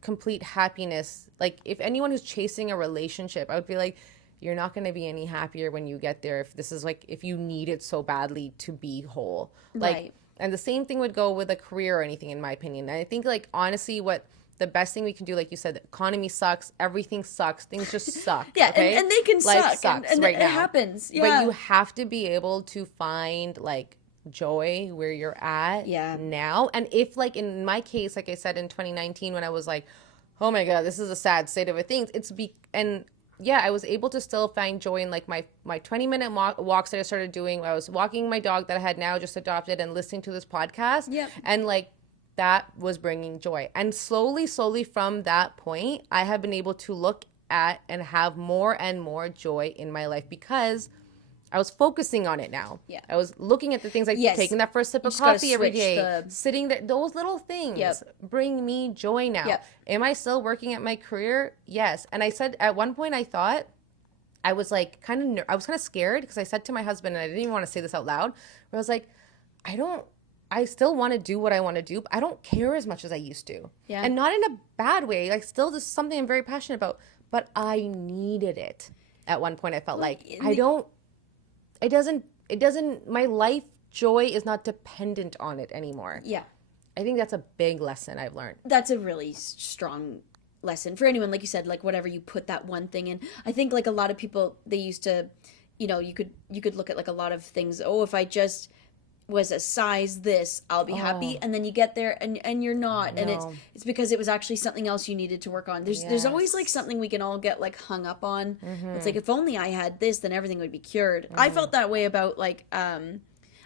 complete happiness. Like if anyone who's chasing a relationship, I would be like, you're not going to be any happier when you get there if you need it so badly to be whole. Like, right. And the same thing would go with a career or anything, in my opinion. And I think like honestly, what the best thing we can do, like you said, the economy sucks, everything sucks, things just suck. Yeah, okay? and they can Life suck, sucks and right it now. happens. Yeah. But you have to be able to find like joy where you're at now. And if like in my case, like I said in 2019, when I was like, oh my god, this is a sad state of things, I was able to still find joy in like my 20-minute walks that I started doing. I was walking my dog that I had now just adopted and listening to this podcast. Yep. And like that was bringing joy. And slowly from that point, I have been able to look at and have more and more joy in my life because I was focusing on it now. Yeah. I was looking at the things like taking that first sip of coffee every day, sitting there. Those little things bring me joy now. Yep. Am I still working at my career? Yes. And I said at one point I thought I was like I was kind of scared because I said to my husband, and I didn't even want to say this out loud, but I was like, I still want to do what I want to do, but I don't care as much as I used to. Yeah. And not in a bad way. Like still this is something I'm very passionate about, but I needed it. At one point I felt my life joy is not dependent on it anymore. Yeah. I think that's a big lesson I've learned. That's a really strong lesson for anyone, like you said, like whatever you put that one thing in. I think like a lot of people, they used to, you could look at like a lot of things. Oh, if I just was a size this, I'll be happy. And then you get there and you're not. No. And it's because it was actually something else you needed to work on. There's always like something we can all get like hung up on. Mm-hmm. It's like, if only I had this, then everything would be cured. Mm-hmm. I felt that way about like, I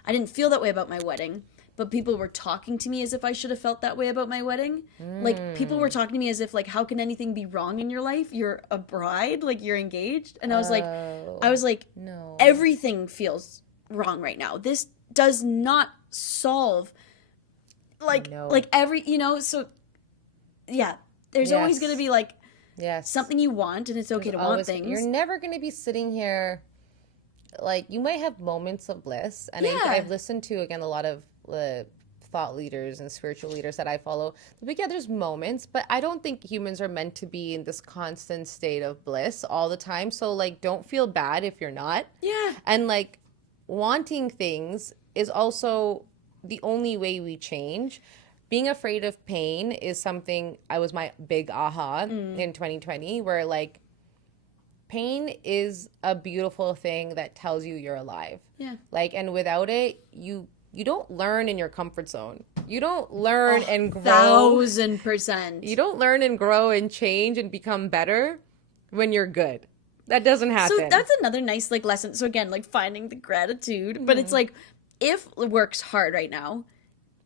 didn't feel that way about my wedding, but people were talking to me as if I should have felt that way about my wedding. Like people were talking to me as if like, how can anything be wrong in your life? You're a bride, like you're engaged. And I was like, no, everything feels wrong right now. This does not solve like every, so yeah, there's always going to be like something you want, and it's okay to want things. You're never going to be sitting here, like you might have moments of bliss, and I've listened to again a lot of thought leaders and spiritual leaders that I follow. But yeah, there's moments, but I don't think humans are meant to be in this constant state of bliss all the time. So like, don't feel bad if you're not. Yeah. And like, wanting things is also the only way we change. Being afraid of pain is something was my big aha in 2020, where like pain is a beautiful thing that tells you you're alive. Yeah. Like, and without it, you don't learn in your comfort zone. You don't learn and grow. 1,000%. You don't learn and grow and change and become better when you're good. That doesn't happen. So that's another nice like lesson. So again, like finding the gratitude, but it's like, if work's hard right now,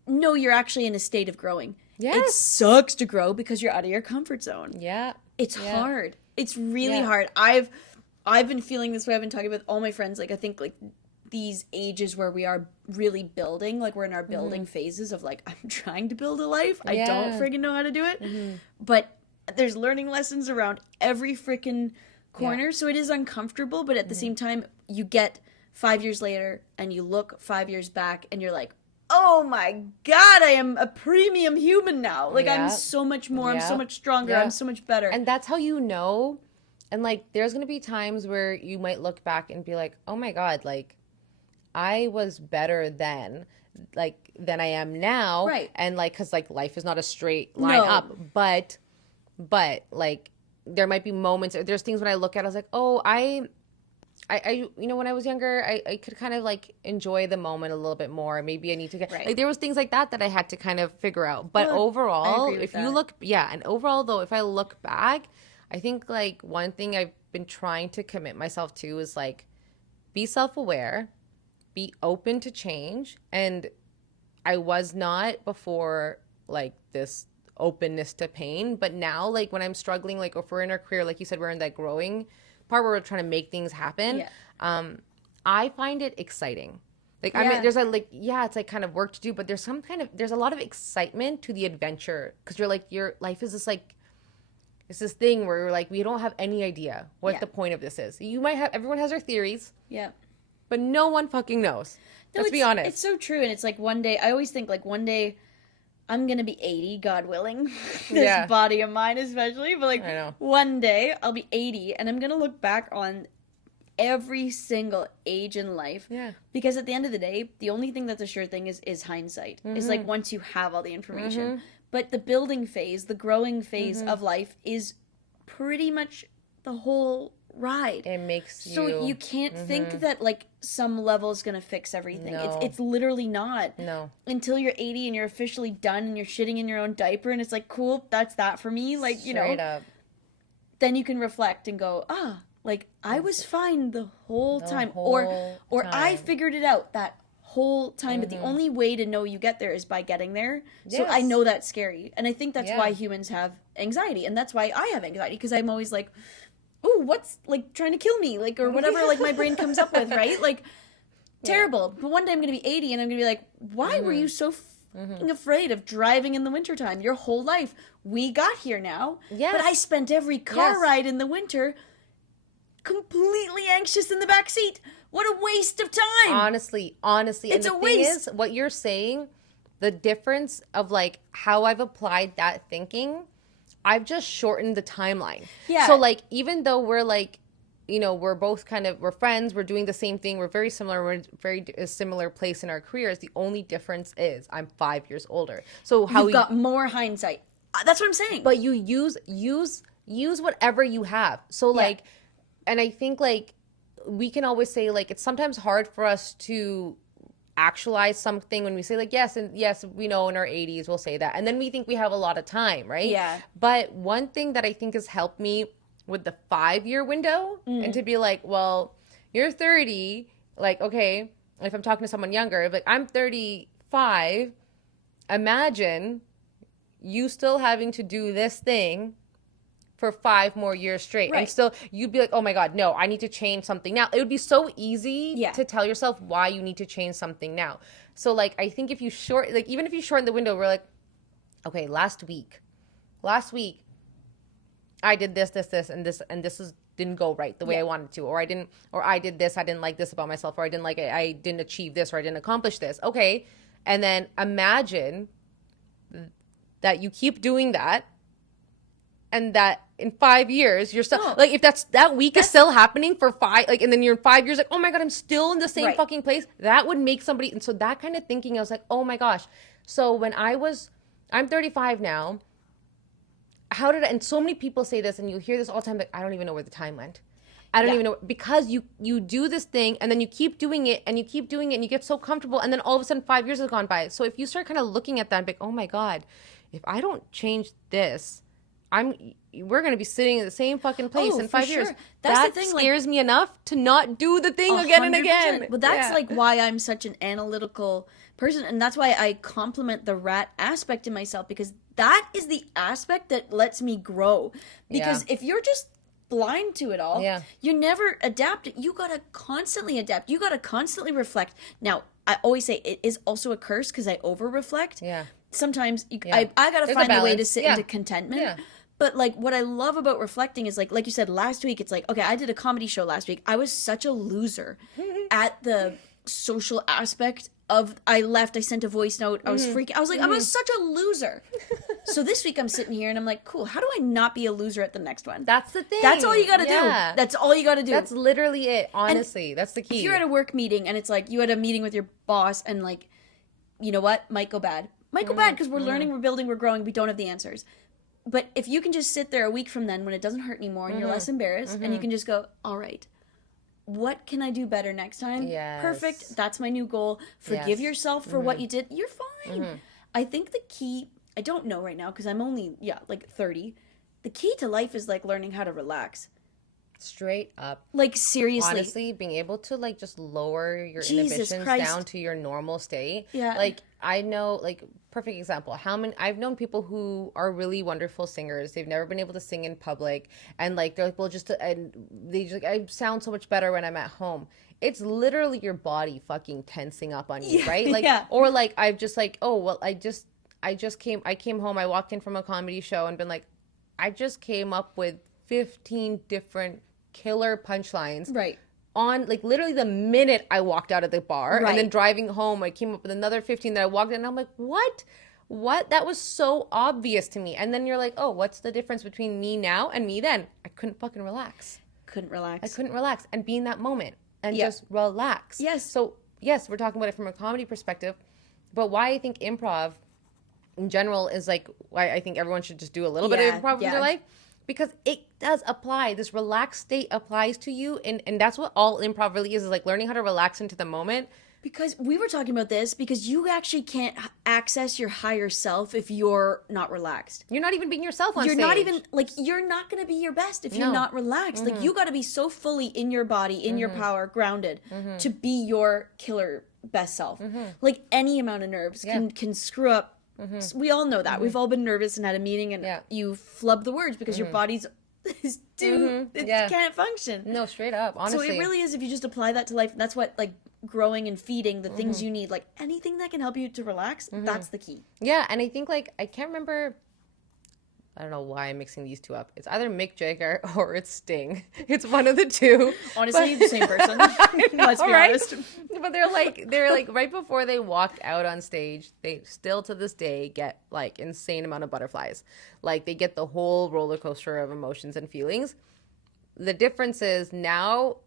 no, you're actually in a state of growing. Yes. It sucks to grow because you're out of your comfort zone. Yeah. It's hard. It's really hard. I've been feeling this way. I've been talking with all my friends. Like, I think like these ages where we are really building, like we're in our building phases of like, I'm trying to build a life. I don't friggin' know how to do it. But there's learning lessons around every freaking corner. So it is uncomfortable, but at the same time, you get 5 years later and you look 5 years back and you're like, oh my God, I am a premium human now. Like, I'm Yeah. so much more, I'm so Yeah. much stronger, Yeah. I'm so much better. And that's how you know. And like, there's going to be times where you might look back and be like, oh my God, like, I was better then, like, than I am now. Right. And like, cause like life is not a straight line No. up, but like, there might be moments, there's things when I look at, I was like, oh, you know, when I was younger, I could kind of like enjoy the moment a little bit more. Maybe I need to get Right. like there was things like that that I had to kind of figure out. But Well, I overall, agree with if you that. look, yeah, and overall though, if I look back, I think like one thing I've been trying to commit myself to is like be self-aware, be open to change, and I was not before like this openness to pain, but now like when I'm struggling, like if we're in our career, like you said, we're in that growing part where we're trying to make things happen. Yeah. I find it exciting. Like I Yeah. mean, there's a like yeah, it's like kind of work to do, but there's a lot of excitement to the adventure because you're like your life is this like it's this thing where you're like we don't have any idea what Yeah. the point of this is. You might have everyone has their theories, Yeah. but no one fucking knows. No, Let's be it's- honest. It's so true. And it's like one day, I always think like one day I'm going to be 80, God willing. This Yeah. body of mine, especially. But like I know. one day I'll be 80 and I'm going to look back on every single age in life. Yeah. Because at the end of the day, the only thing that's a sure thing is hindsight. Is like once you have all the information. But the building phase, the growing phase of life is pretty much the whole ride. It makes you So you can't think that like some level is gonna fix everything. No. It's literally not. no. Until you're 80 and you're officially done and you're shitting in your own diaper and it's like cool, that's that for me. Like, you know, Straight up. then you can reflect and go, like I was fine the whole time. Or whole I time. figured it out that whole time. But the only way to know you get there is by getting there. So I Yes. know that's scary. And I think that's Yeah. why humans have anxiety. And that's why I have anxiety. Because I'm always like, ooh, what's like trying to kill me? Like, or whatever like my brain comes up with, right? Like terrible. But one day I'm gonna be 80 and I'm gonna be like, why were you so fucking afraid of driving in the wintertime your whole life? We got here now. Yes. But I spent every car Yes. ride in the winter completely anxious in the back seat. What a waste of time. Honestly. It's And a the thing waste. is, what you're saying, the difference of like how I've applied that thinking, I've just shortened the timeline. Yeah. So like, even though we're like, you know, we're both we're friends, we're doing the same thing, we're very similar, we're in a similar place in our careers. The only difference is I'm 5 years older. So how You've got more hindsight. That's what I'm saying. but you use whatever you have. So like, and I think like we can always say like it's sometimes hard for us to actualize something when we say like yes, and yes, we know in our 80s we'll say that, and then we think we have a lot of time, right? Yeah. But one thing that I think has helped me with the 5-year window and to be like, well, you're 30, like, okay, if I'm talking to someone younger, like I'm 35, imagine you still having to do this thing for 5 more years straight. Right. And still you'd be like, oh my God, no, I need to change something now. It would be so easy Yeah. to tell yourself why you need to change something now. So like, I think if you even if you shorten the window, we're like, okay, last week, I did this, and this didn't go right the way I wanted to, or I did this, I didn't like this about myself, or I didn't achieve this, or I didn't accomplish this. Okay. And then imagine that you keep doing that, and that in 5 years you're still like, if that week is still happening for 5, like, and then you're in 5 years like, oh my God, I'm still in the same Right. fucking place. That would make somebody, and so that kind of thinking, I was like, oh my gosh. So when I'm 35 now. And so many people say this, and you hear this all the time, like, I don't even know where the time went. I don't even know, because you do this thing and then you keep doing it and you keep doing it and you get so comfortable, and then all of a sudden 5 years has gone by. So if you start kind of looking at that and be like, oh my God, if I don't change this, we're going to be sitting in the same fucking place Oh, in for 5 years. sure. That's that the thing, like- scares me enough to not do the thing again and 100%. again. Well, that's Yeah. like why I'm such an analytical person, and that's why I compliment the rat aspect in myself, because that is the aspect that lets me grow. Because Yeah. if you're just blind to it all, Yeah. you're never adapting. You gotta constantly adapt. You gotta constantly reflect. Now, I always say it is also a curse because I over reflect. Yeah. Sometimes Yeah. I gotta There's a find a way to balance. sit Yeah. into contentment. Yeah. But like what I love about reflecting is like you said last week, it's like, okay, I did a comedy show last week. I was such a loser at the social aspect I left, I sent a voice note, I was freaking, I was like, I was such a loser. So this week I'm sitting here and I'm like, cool, how do I not be a loser at the next one? That's the thing. That's all you gotta do. That's all you gotta do. That's literally it, honestly. And that's the key. If you're at a work meeting and it's like, you had a meeting with your boss and like, you know what, might go bad. Might go bad because we're learning, we're building, we're growing, we don't have the answers. But if you can just sit there a week from then when it doesn't hurt anymore and you're less embarrassed and you can just go, all right, what can I do better next time? Yes. Perfect. That's my new goal. Forgive yourself for what you did. You're fine. I think the key, I don't know right now because I'm only, like 30. The key to life is like learning how to relax. Straight up. Like seriously. Honestly, being able to like just lower your Jesus inhibitions Christ. down to your normal state. Yeah. Like I know, like perfect example, I've known people who are really wonderful singers. They've never been able to sing in public and like they're like, well, and they just like, I sound so much better when I'm at home. It's literally your body fucking tensing up on you, right? Like or like I've just like, oh well, I came home, I walked in from a comedy show and been like, I just came up with 15 different killer punchlines. Right. On like literally the minute I walked out of the bar and then driving home, I came up with another 15 that I walked in and I'm like, what? That was so obvious to me. And then you're like, oh, what's the difference between me now and me then? I couldn't fucking relax. I couldn't relax and be in that moment and just relax. Yes. So yes, we're talking about it from a comedy perspective, but why I think improv in general is like why I think everyone should just do a little bit of improv in their life. Because it does apply. This relaxed state applies to you. And that's what all improv really is like learning how to relax into the moment. Because we were talking about this because you actually can't access your higher self if you're not relaxed. You're not even being yourself on stage. You're not even, like, you're not going to be your best if you're not relaxed. Like, you got to be so fully in your body, in your power, grounded to be your killer best self. Like, any amount of nerves can screw up. We all know that. We've all been nervous and had a meeting and you flub the words because your body's it can't function. No, straight up, honestly. So it really is if you just apply that to life. That's what like growing and feeding the things you need. Like anything that can help you to relax, that's the key. Yeah, and I think like I can't remember. I don't know why I'm mixing these two up. It's either Mick Jagger or it's Sting. It's one of the two. Honestly, the same person. Let's be honest. But they're like right before they walk out on stage, they still to this day get like insane amount of butterflies. Like they get the whole roller coaster of emotions and feelings. The difference is now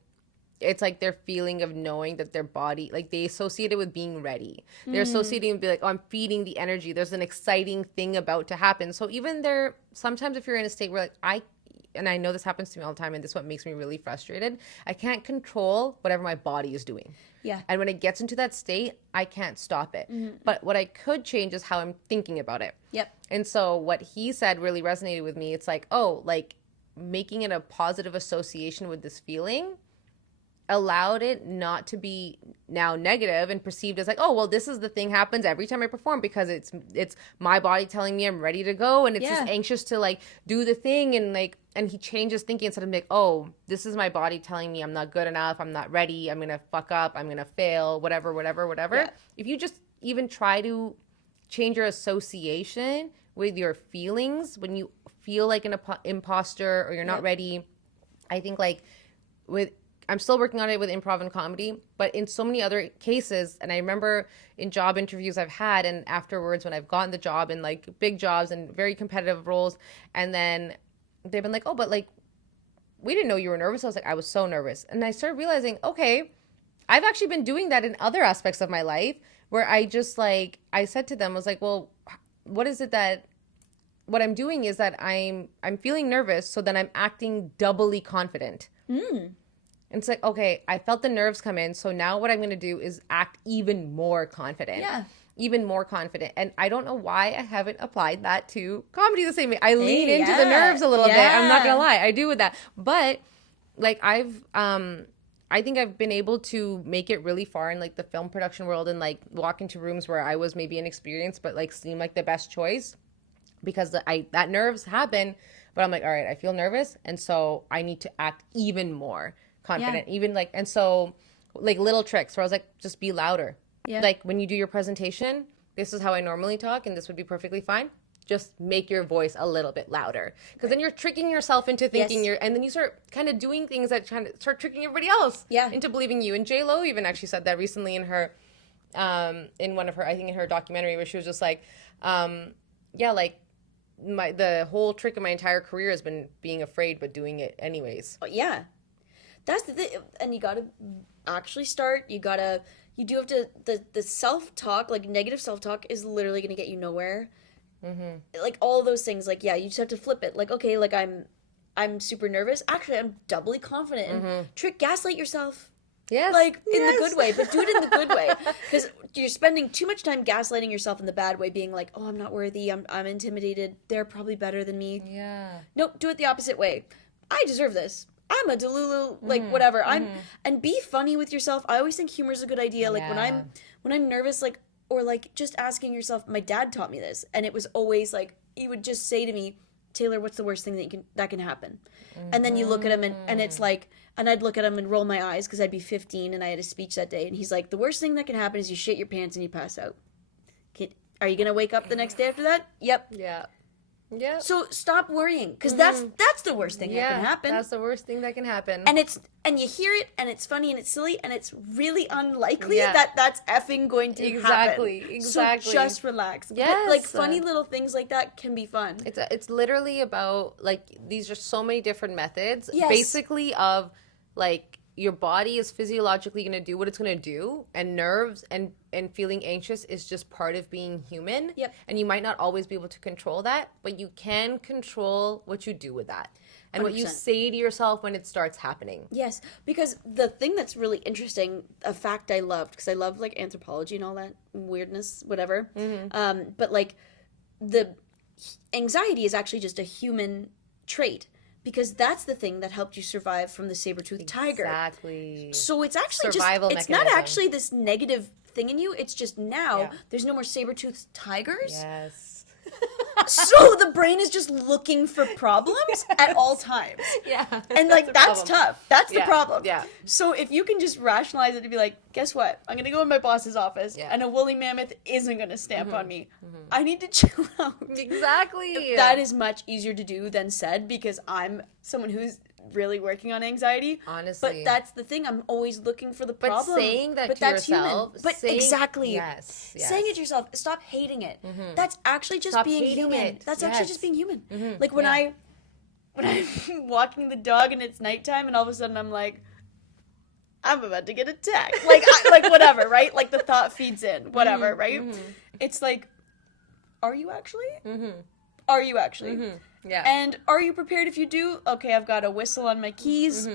it's like their feeling of knowing that their body, like they associate it with being ready. They're associating with be like, oh, I'm feeding the energy. There's an exciting thing about to happen. So even there, sometimes if you're in a state where like I know this happens to me all the time and this is what makes me really frustrated. I can't control whatever my body is doing. Yeah. And when it gets into that state, I can't stop it. But what I could change is how I'm thinking about it. Yep. And so what he said really resonated with me. It's like, oh, like making it a positive association with this feeling allowed it not to be now negative and perceived as like, oh, well, this is the thing happens every time I perform because it's my body telling me I'm ready to go and it's just anxious to like do the thing and he changes thinking instead of like, oh, this is my body telling me I'm not good enough, I'm not ready, I'm gonna fuck up, I'm gonna fail, whatever. Yeah. If you just even try to change your association with your feelings when you feel like an imposter or you're not ready, I think like I'm still working on it with improv and comedy, but in so many other cases, and I remember in job interviews I've had and afterwards when I've gotten the job in like big jobs and very competitive roles, and then they've been like, oh, but like, we didn't know you were nervous. I was like, I was so nervous. And I started realizing, okay, I've actually been doing that in other aspects of my life where I just like, I said to them, I was like, well, what I'm doing is that I'm feeling nervous, so then I'm acting doubly confident. And it's like, okay, I felt the nerves come in. So now what I'm going to do is act even more confident. Yeah. Even more confident. And I don't know why I haven't applied that to comedy the same way. I lean into the nerves a little bit. I'm not going to lie. I do with that. But like I think I've been able to make it really far in like the film production world and like walk into rooms where I was maybe inexperienced, but like seemed like the best choice because that nerves happen. But I'm like, all right, I feel nervous. And so I need to act even more confident, even like, and so like little tricks where I was like, just be louder. Yeah. Like when you do your presentation, this is how I normally talk and this would be perfectly fine. Just make your voice a little bit louder because then you're tricking yourself into thinking and then you start kind of doing things that kind of start tricking everybody else into believing you. And J-Lo even actually said that recently in her in one of her, I think in her documentary, where she was just like, yeah, like the whole trick of my entire career has been being afraid but doing it anyways. Yeah. That's the thing. And you gotta actually start. You do have to, the self-talk, like negative self-talk is literally gonna get you nowhere. Like all those things, like, yeah, you just have to flip it. Like, okay, like I'm super nervous. Actually, I'm doubly confident. And gaslight yourself. Yes. Like, in the good way, but do it in the good way. Because you're spending too much time gaslighting yourself in the bad way, being like, oh, I'm not worthy, I'm intimidated, they're probably better than me. Yeah. Nope, do it the opposite way. I deserve this. I'm a Delulu, like, whatever. And be funny with yourself. I always think humor is a good idea. Like, when I'm nervous, like, or, like, just asking yourself, my dad taught me this, and it was always, like, he would just say to me, Taylor, what's the worst thing that can happen? And then you look at him, and it's like, and I'd look at him and roll my eyes because I'd be 15 and I had a speech that day. And he's like, the worst thing that can happen is you shit your pants and you pass out. Are you going to wake up the next day after that? Yep. Yeah. Yeah. So stop worrying, because that's the worst thing that can happen. That's the worst thing that can happen. And you hear it, and it's funny, and it's silly, and it's really unlikely that that's effing going to happen. Exactly. So just relax. Yes. But, like, funny little things like that can be fun. It's literally about, like, these are so many different methods. Yes. Basically of, like, your body is physiologically going to do what it's going to do, and nerves and feeling anxious is just part of being human. Yep. And you might not always be able to control that, but you can control what you do with that and 100%. What you say to yourself when it starts happening. Yes, because the thing that's really interesting, a fact I loved, because I love, like, anthropology and all that weirdness, whatever, but, like, the anxiety is actually just a human trait. Because that's the thing that helped you survive from the saber-toothed tiger. Exactly. So it's actually survival it's mechanism. not actually this negative thing in you. It's just now there's no more saber-toothed tigers. Yes. So the brain is just looking for problems at all times. Yeah. And, like, that's tough. That's the problem. Yeah. So if you can just rationalize it to be like, guess what? I'm going to go in my boss's office and a woolly mammoth isn't going to stamp on me. I need to chill out. Exactly. That is much easier to do than said, because I'm someone who's really working on anxiety. Honestly. But that's the thing. I'm always looking for the problem. But saying that to that's yourself. Human. But exactly. Yes. Saying it to yourself. Stop hating it. That's actually just being human. It. That's actually just being human. Like when I'm walking the dog and it's nighttime and all of a sudden I'm like, I'm about to get attacked. Like, whatever, right? Like the thought feeds in, whatever, right? It's like, are you actually? Are you actually? Yeah. And are you prepared if you do? Okay, I've got a whistle on my keys.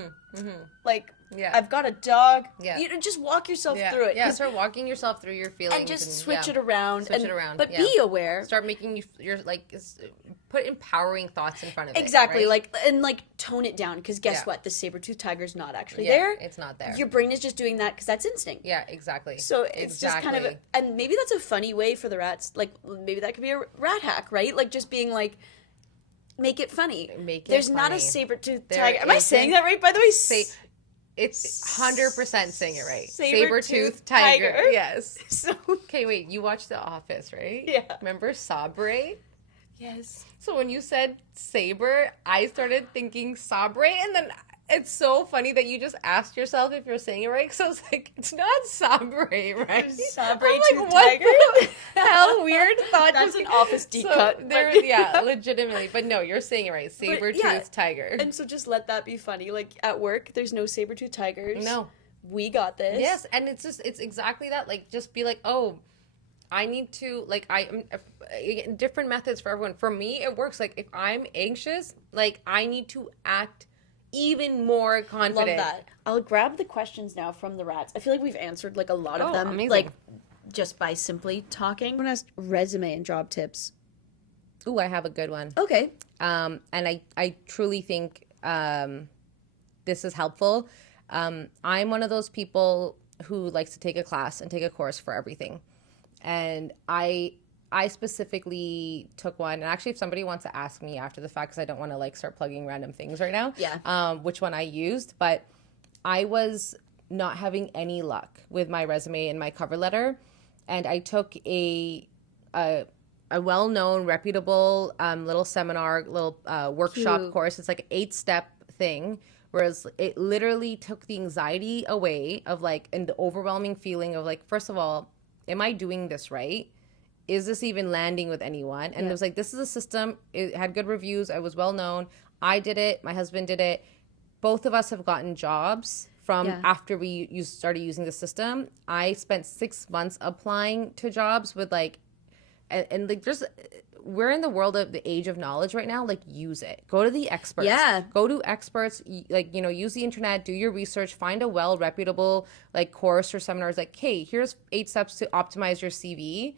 Like, I've got a dog. Yeah. You know, just walk yourself through it. Yeah, start walking yourself through your feelings. And just switch it around. Switch it around. But be aware. Start making you're like, put empowering thoughts in front of it. Exactly. Right? Like tone it down. Because guess what? The saber-toothed tiger's not actually Yeah, there. it's not there. Your brain is just doing that because that's instinct. Yeah, exactly. So it's just kind of, and maybe that's a funny way for the rats. Like, maybe that could be a rat hack, right? Like, just being like, make it funny. There's not a saber-toothed tiger. Am I saying that right, by the way? It's 100% saying it right. Saber-toothed tiger. Yes. So, okay, wait. You watched The Office, right? Yeah. Remember Sabre? Yes. So when you said saber, I started thinking sabre, and then it's so funny that you just asked yourself if you're saying it right. Because I was like, it's not sabre, right? Sabre-toothed tiger. Hell, weird thought. That's an Office deep cut. Yeah, legitimately. But no, you're saying it right. Saber-toothed tiger. And so just let that be funny. Like, at work, there's no saber-toothed tigers. No. We got this. Yes, and it's exactly that. Like, just be like, oh, I need to, like, different methods for everyone. For me, it works. Like, if I'm anxious, like, I need to act even more confident. Love that. I'll grab the questions now from the rats. I feel like we've answered, like, a lot of them. Amazing. Like, just by simply talking. I'm going to ask resume and job tips. Ooh, I have a good one. Okay. And I truly think this is helpful. I'm one of those people who likes to take a class and take a course for everything. And I specifically took one, and actually if somebody wants to ask me after the fact, because I don't want to like start plugging random things right now, which one I used, but I was not having any luck with my resume and my cover letter, and I took a well-known, reputable little seminar, little workshop course. It's like an 8-step thing, whereas it literally took the anxiety away of like, and the overwhelming feeling of like, first of all, am I doing this right? Is this even landing with anyone? And it was like, this is a system. It had good reviews. I was well known. I did it. My husband did it. Both of us have gotten jobs from after we started using the system. I spent 6 months applying to jobs with like, and like there's, we're in the world of the age of knowledge right now. Like, use it. Go to the experts. Yeah. Go to experts. Like, you know, use the internet, do your research, find a well reputable like course or seminars. Like, hey, here's 8 steps to optimize your CV.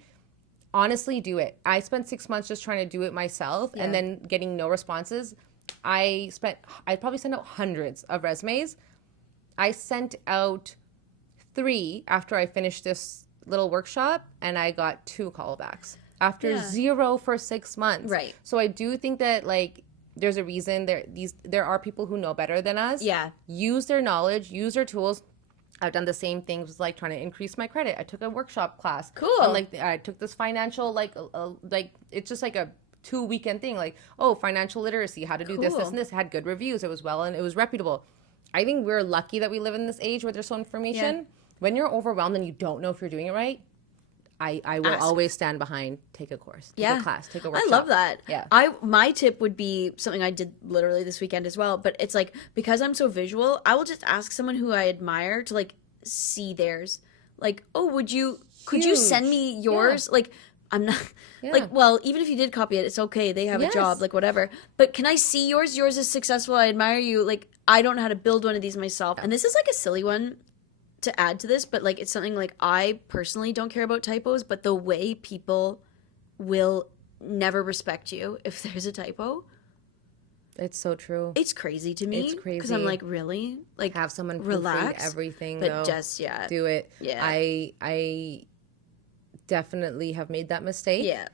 Honestly, do it. I spent 6 months just trying to do it myself and then getting no responses. I probably sent out hundreds of resumes. I sent out 3 after I finished this little workshop, and I got 2 callbacks after 0 for 6 months. Right. So I do think that like there's a reason there are people who know better than us. Yeah. Use their knowledge, use their tools. I've done the same things, like trying to increase my credit. I took a workshop class. Cool. And like I took this financial like it's just like a 2-weekend thing. Like, oh, financial literacy, how to do this, and this. It had good reviews. It was well and it was reputable. I think we're lucky that we live in this age where there's so information. Yeah. When you're overwhelmed and you don't know if you're doing it right, I will always stand behind. Take a course, take a class, take a workshop. I love that. Yeah. My tip would be something I did literally this weekend as well. But it's like, because I'm so visual, I will just ask someone who I admire to like see theirs. Like, oh, could you send me yours? Like, I'm not like, well, even if you did copy it, it's okay. They have a job, like whatever. But can I see yours? Yours is successful. I admire you. Like, I don't know how to build one of these myself. And this is like a silly one to add to this, but like it's something like, I personally don't care about typos, but the way people will never respect you if there's a typo. It's so true. It's crazy to me. It's crazy. Because I'm like, really? Like, have someone relax everything, but though. Just do it. Yeah. I definitely have made that mistake. Yeah.